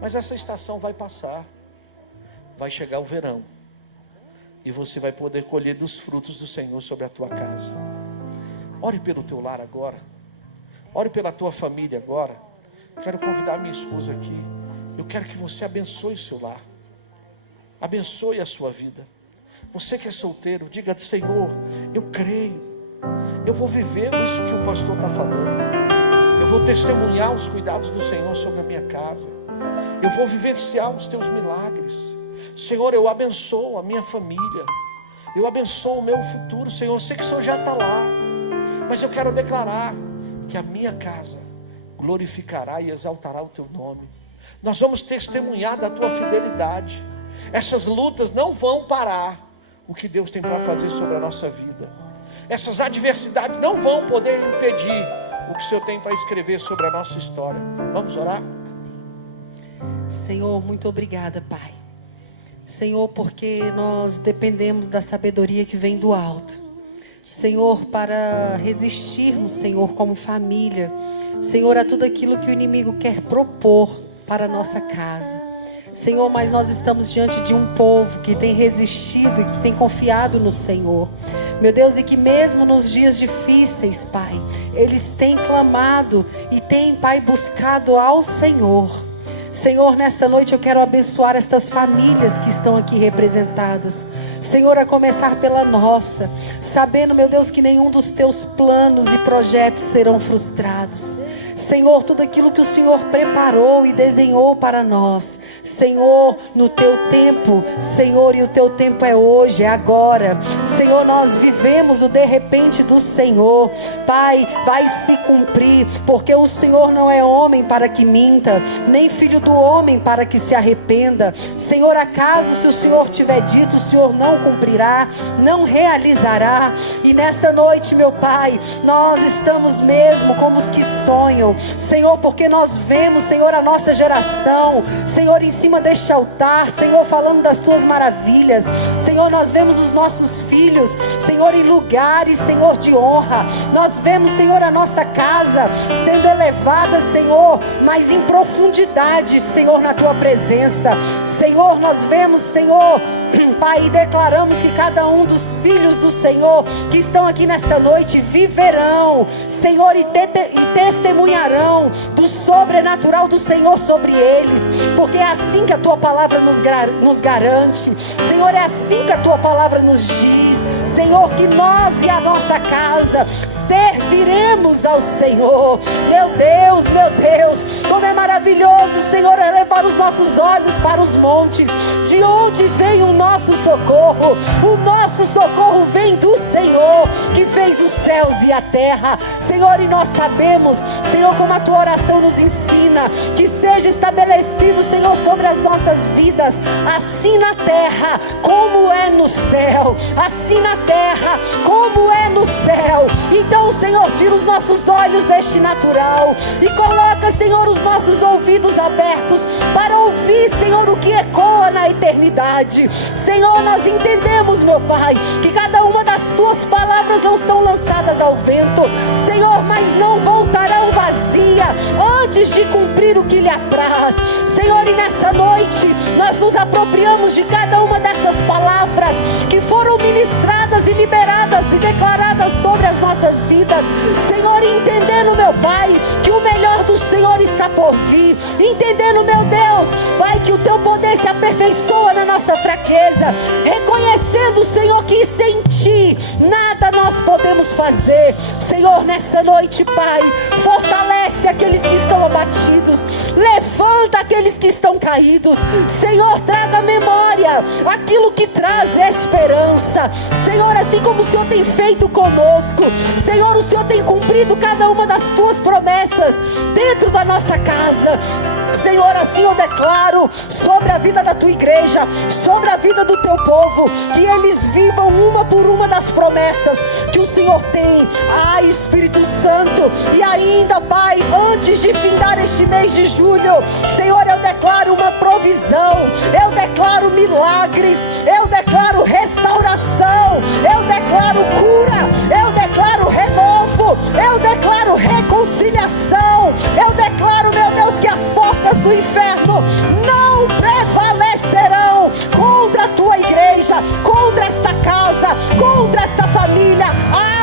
mas essa estação vai passar. Vai chegar o verão, e você vai poder colher dos frutos do Senhor sobre a tua casa. Ore pelo teu lar agora. Ore pela tua família agora. Quero convidar minha esposa aqui. Eu quero que você abençoe o seu lar. Abençoe a sua vida. Você que é solteiro, diga: Senhor, eu creio. Eu vou viver isso que o pastor está falando. Eu vou testemunhar os cuidados do Senhor sobre a minha casa. Eu vou vivenciar os teus milagres. Senhor, eu abençoo a minha família. Eu abençoo o meu futuro. Senhor, eu sei que o Senhor já está lá, mas eu quero declarar que a minha casa glorificará e exaltará o teu nome. Nós vamos testemunhar da tua fidelidade. Essas lutas não vão parar o que Deus tem para fazer sobre a nossa vida. Essas adversidades não vão poder impedir o que o Senhor tem para escrever sobre a nossa história. Vamos orar? Senhor, muito obrigada, Pai. Senhor, porque nós dependemos da sabedoria que vem do alto. Senhor, para resistirmos, Senhor, como família, Senhor, a tudo aquilo que o inimigo quer propor para a nossa casa. Senhor, mas nós estamos diante de um povo que tem resistido e que tem confiado no Senhor. Meu Deus, e que mesmo nos dias difíceis, Pai, eles têm clamado e têm, Pai, buscado ao Senhor. Senhor, nesta noite eu quero abençoar estas famílias que estão aqui representadas. Senhor, a começar pela nossa, sabendo, meu Deus, que nenhum dos teus planos e projetos serão frustrados. Senhor, tudo aquilo que o Senhor preparou e desenhou para nós, Senhor, no teu tempo, Senhor, e o teu tempo é hoje, é agora. Senhor, nós vivemos o de repente do Senhor. Pai, vai se cumprir, porque o Senhor não é homem para que minta, nem filho do homem para que se arrependa. Senhor, acaso se o Senhor tiver dito, o Senhor não cumprirá, não realizará. E nesta noite, meu Pai, nós estamos mesmo como os que sonham, Senhor, porque nós vemos, Senhor, a nossa geração, Senhor, em cima deste altar, Senhor, falando das tuas maravilhas. Senhor, nós vemos os nossos filhos, Senhor, em lugares, Senhor, de honra. Nós vemos, Senhor, a nossa casa sendo elevada, Senhor, mas em profundidade, Senhor, na tua presença. Senhor, nós vemos, Senhor, Pai, e declaramos que cada um dos filhos do Senhor que estão aqui nesta noite viverão, Senhor, e testemunharão do sobrenatural do Senhor sobre eles, porque é assim que a tua palavra nos garante. Senhor, é assim que a tua palavra nos diz, Senhor, que nós e a nossa casa serviremos ao Senhor. Meu Deus, como é maravilhoso, Senhor, elevar os nossos olhos para os montes. De onde vem o nosso socorro? O nosso socorro vem do Senhor, que fez os céus e a terra. Senhor, e nós sabemos, Senhor, como a tua oração nos ensina, que seja estabelecido, Senhor, sobre as nossas vidas, assim na terra como é no céu, assim na terra como é no céu. Então, Senhor, tira os nossos olhos deste natural e coloca, Senhor, os nossos ouvidos abertos para ouvir, Senhor, o que ecoa na eternidade. Senhor, nós entendemos, meu Pai, que cada uma das tuas palavras não são lançadas ao vento, Senhor, mas não voltarão vazia antes de cumprir o que lhe apraz. Senhor, e nessa noite nós nos apropriamos de cada uma dessas palavras que foram ministradas e liberadas liberadas e declaradas sobre as nossas vidas. Senhor, entendendo, meu Pai, que o melhor do Senhor está por vir. Entendendo, meu Deus, Pai, que o Teu poder se aperfeiçoa na nossa fraqueza. Reconhecendo, Senhor, que sem Ti nada nós podemos fazer. Senhor, nesta noite, Pai, fortalece aqueles que estão abatidos. Levanta aqueles que estão caídos. Senhor, traga à memória aquilo que traz esperança. Senhor, assim como o Senhor tem feito conosco, Senhor, o Senhor tem cumprido cada uma das Tuas promessas dentro da nossa casa. Senhor, assim eu declaro sobre a vida da Tua igreja, sobre a vida do Teu povo, que eles vivam uma por uma das promessas que o Senhor tem. Ai, Espírito Santo, e ainda, Pai, antes de findar este mês de julho, Senhor, eu declaro uma provisão, eu declaro milagres, eu declaro restauração, eu declaro cura, eu declaro renovo, eu declaro reconciliação, eu declaro, meu Deus, que as portas do inferno não prevalecerão contra a Tua igreja, contra esta casa, contra esta família.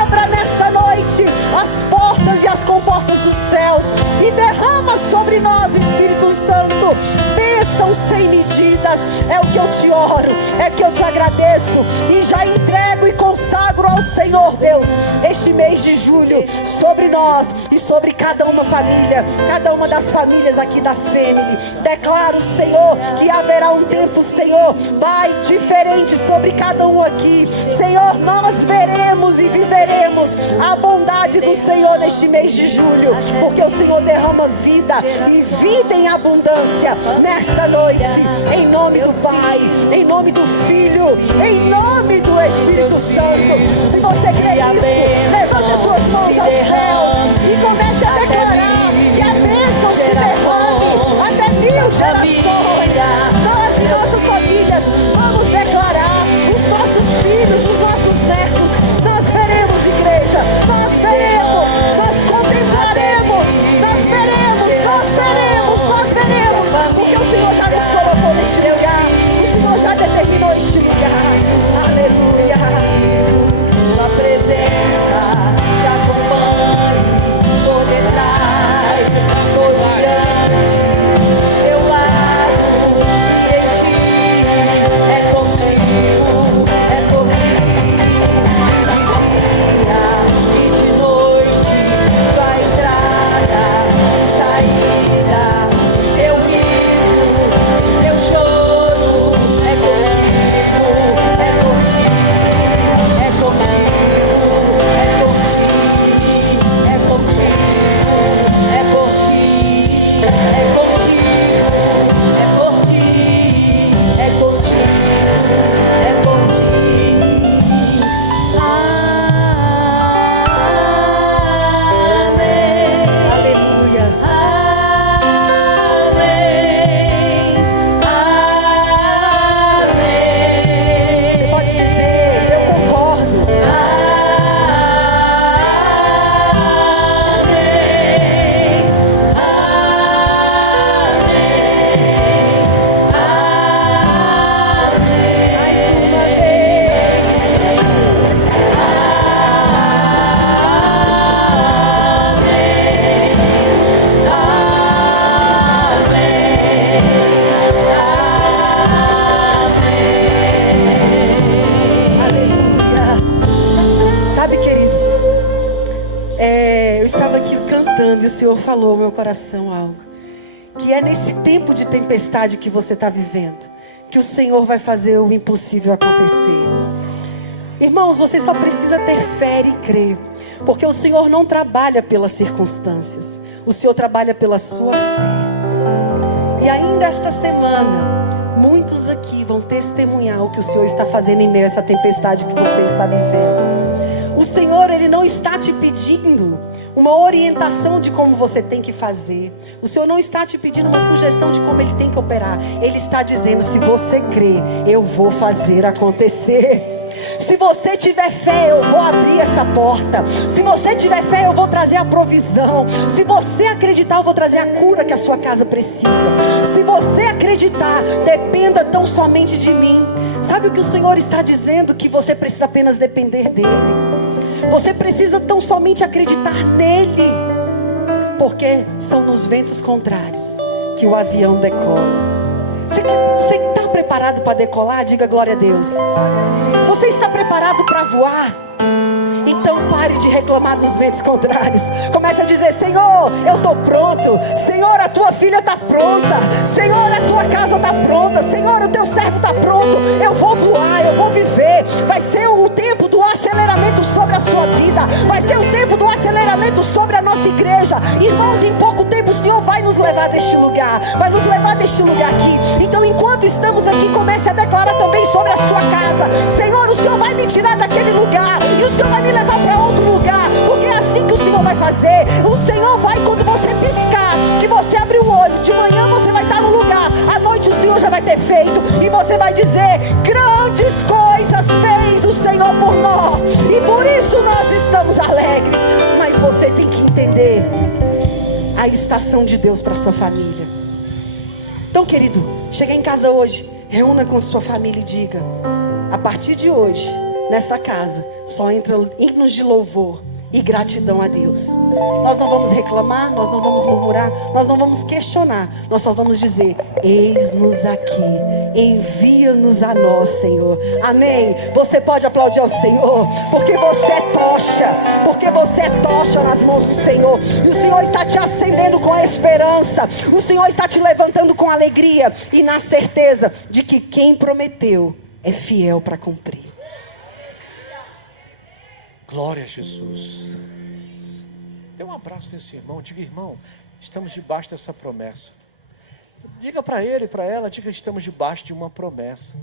Abra nesta noite as portas e as comportas dos céus e derrama sobre nós, Espírito Santo, bênçãos sem medidas. É o que eu te oro, é que eu te agradeço e já entrego e consagro ao Senhor, Deus, este mês de julho sobre nós e sobre cada uma família, cada uma das famílias aqui da Family. Declaro, Senhor, que haverá um tempo, Senhor, Pai, diferente sobre cada um aqui. Senhor, nós veremos e viveremos a bondade do Senhor neste mês de julho, porque o Senhor derrama vida e vida em abundância nesta noite, em nome do Pai, em nome do Filho, em nome do Espírito Santo. Se você crê nisso, levante as suas mãos aos céus e comece a declarar que a bênção se derrame até 1000 gerações. Nós e nossas famílias vamos declarar, os nossos filhos, os nossos netos. Nós veremos, igreja, nós veremos, nós contemplaremos, nós veremos, nós veremos, nós veremos, porque o Senhor já nos colocou neste lugar, o Senhor já determinou este lugar. Aleluia. Sua presença te acompanhe por detrás, por diante, teu lado e em ti, é contigo, é por ti, de dia e de noite, tua entrada, saída, teu riso, teu choro, é contigo, é por ti, é contigo, é por ti, é contigo, é por ti, é contigo, é por ti, é contigo, é por ti. Amém. Aleluia. Amém. Você pode dizer, eu concordo. Mais uma vez. Aleluia. Sabe, queridos, eu estava aqui cantando e o Senhor falou ao meu coração algo, que é nesse tempo de tempestade que você está vivendo, que o Senhor vai fazer o impossível acontecer. Irmãos, você só precisa ter fé e crer, porque o Senhor não trabalha pelas circunstâncias, o Senhor trabalha pela sua fé. E ainda esta semana, muitos aqui vão testemunhar o que o Senhor está fazendo em meio a essa tempestade que você está vivendo. O Senhor, Ele não está te pedindo uma orientação de como você tem que fazer. O Senhor não está te pedindo uma sugestão de como Ele tem que operar. Ele está dizendo, se você crer, eu vou fazer acontecer. Se você tiver fé, eu vou abrir essa porta. Se você tiver fé, eu vou trazer a provisão. Se você acreditar, eu vou trazer a cura que a sua casa precisa. Se você acreditar, dependa tão somente de mim. Sabe o que o Senhor está dizendo? Que você precisa apenas depender dEle. Você precisa tão somente acreditar nele. Porque são nos ventos contrários que o avião decola. Você está preparado para decolar? Diga glória a Deus. Você está preparado para voar? Então pare de reclamar dos ventos contrários. Comece a dizer: Senhor, eu estou pronto. Senhor, a tua filha está pronta. Senhor, a tua casa está pronta. Senhor, o teu servo está pronto. Eu vou voar, eu vou viver. Vai ser o tempo do aceleramento sobre a sua vida. Vai ser o tempo do aceleramento sobre a nossa igreja. Irmãos, em pouco tempo o Senhor vai nos levar deste lugar. Vai nos levar deste lugar aqui. Então, enquanto estamos aqui, comece a declarar também sobre a sua casa: Senhor, o Senhor vai me tirar daquele lugar e o Senhor vai me levar para outro lugar, porque é assim que o Senhor vai fazer. O Senhor vai, quando você piscar, que você abrir o olho, de manhã você vai estar no lugar, à noite o Senhor já vai ter feito, e você vai dizer: grandes coisas fez o Senhor por nós, e por isso nós estamos alegres. Mas você tem que entender a estação de Deus para sua família. Então, querido, chega em casa hoje, reúna com sua família e diga: a partir de hoje, nessa casa, só entra hinos de louvor e gratidão a Deus. Nós não vamos reclamar, nós não vamos murmurar, nós não vamos questionar. Nós só vamos dizer: eis-nos aqui, envia-nos a nós, Senhor. Amém? Você pode aplaudir ao Senhor, porque você é tocha. Porque você é tocha nas mãos do Senhor. E o Senhor está te acendendo com a esperança. O Senhor está te levantando com alegria e na certeza de que quem prometeu é fiel para cumprir. Glória a Jesus. Dê um abraço nesse irmão. Diga: irmão, estamos debaixo dessa promessa. Diga para ele e para ela: diga que estamos debaixo de uma promessa.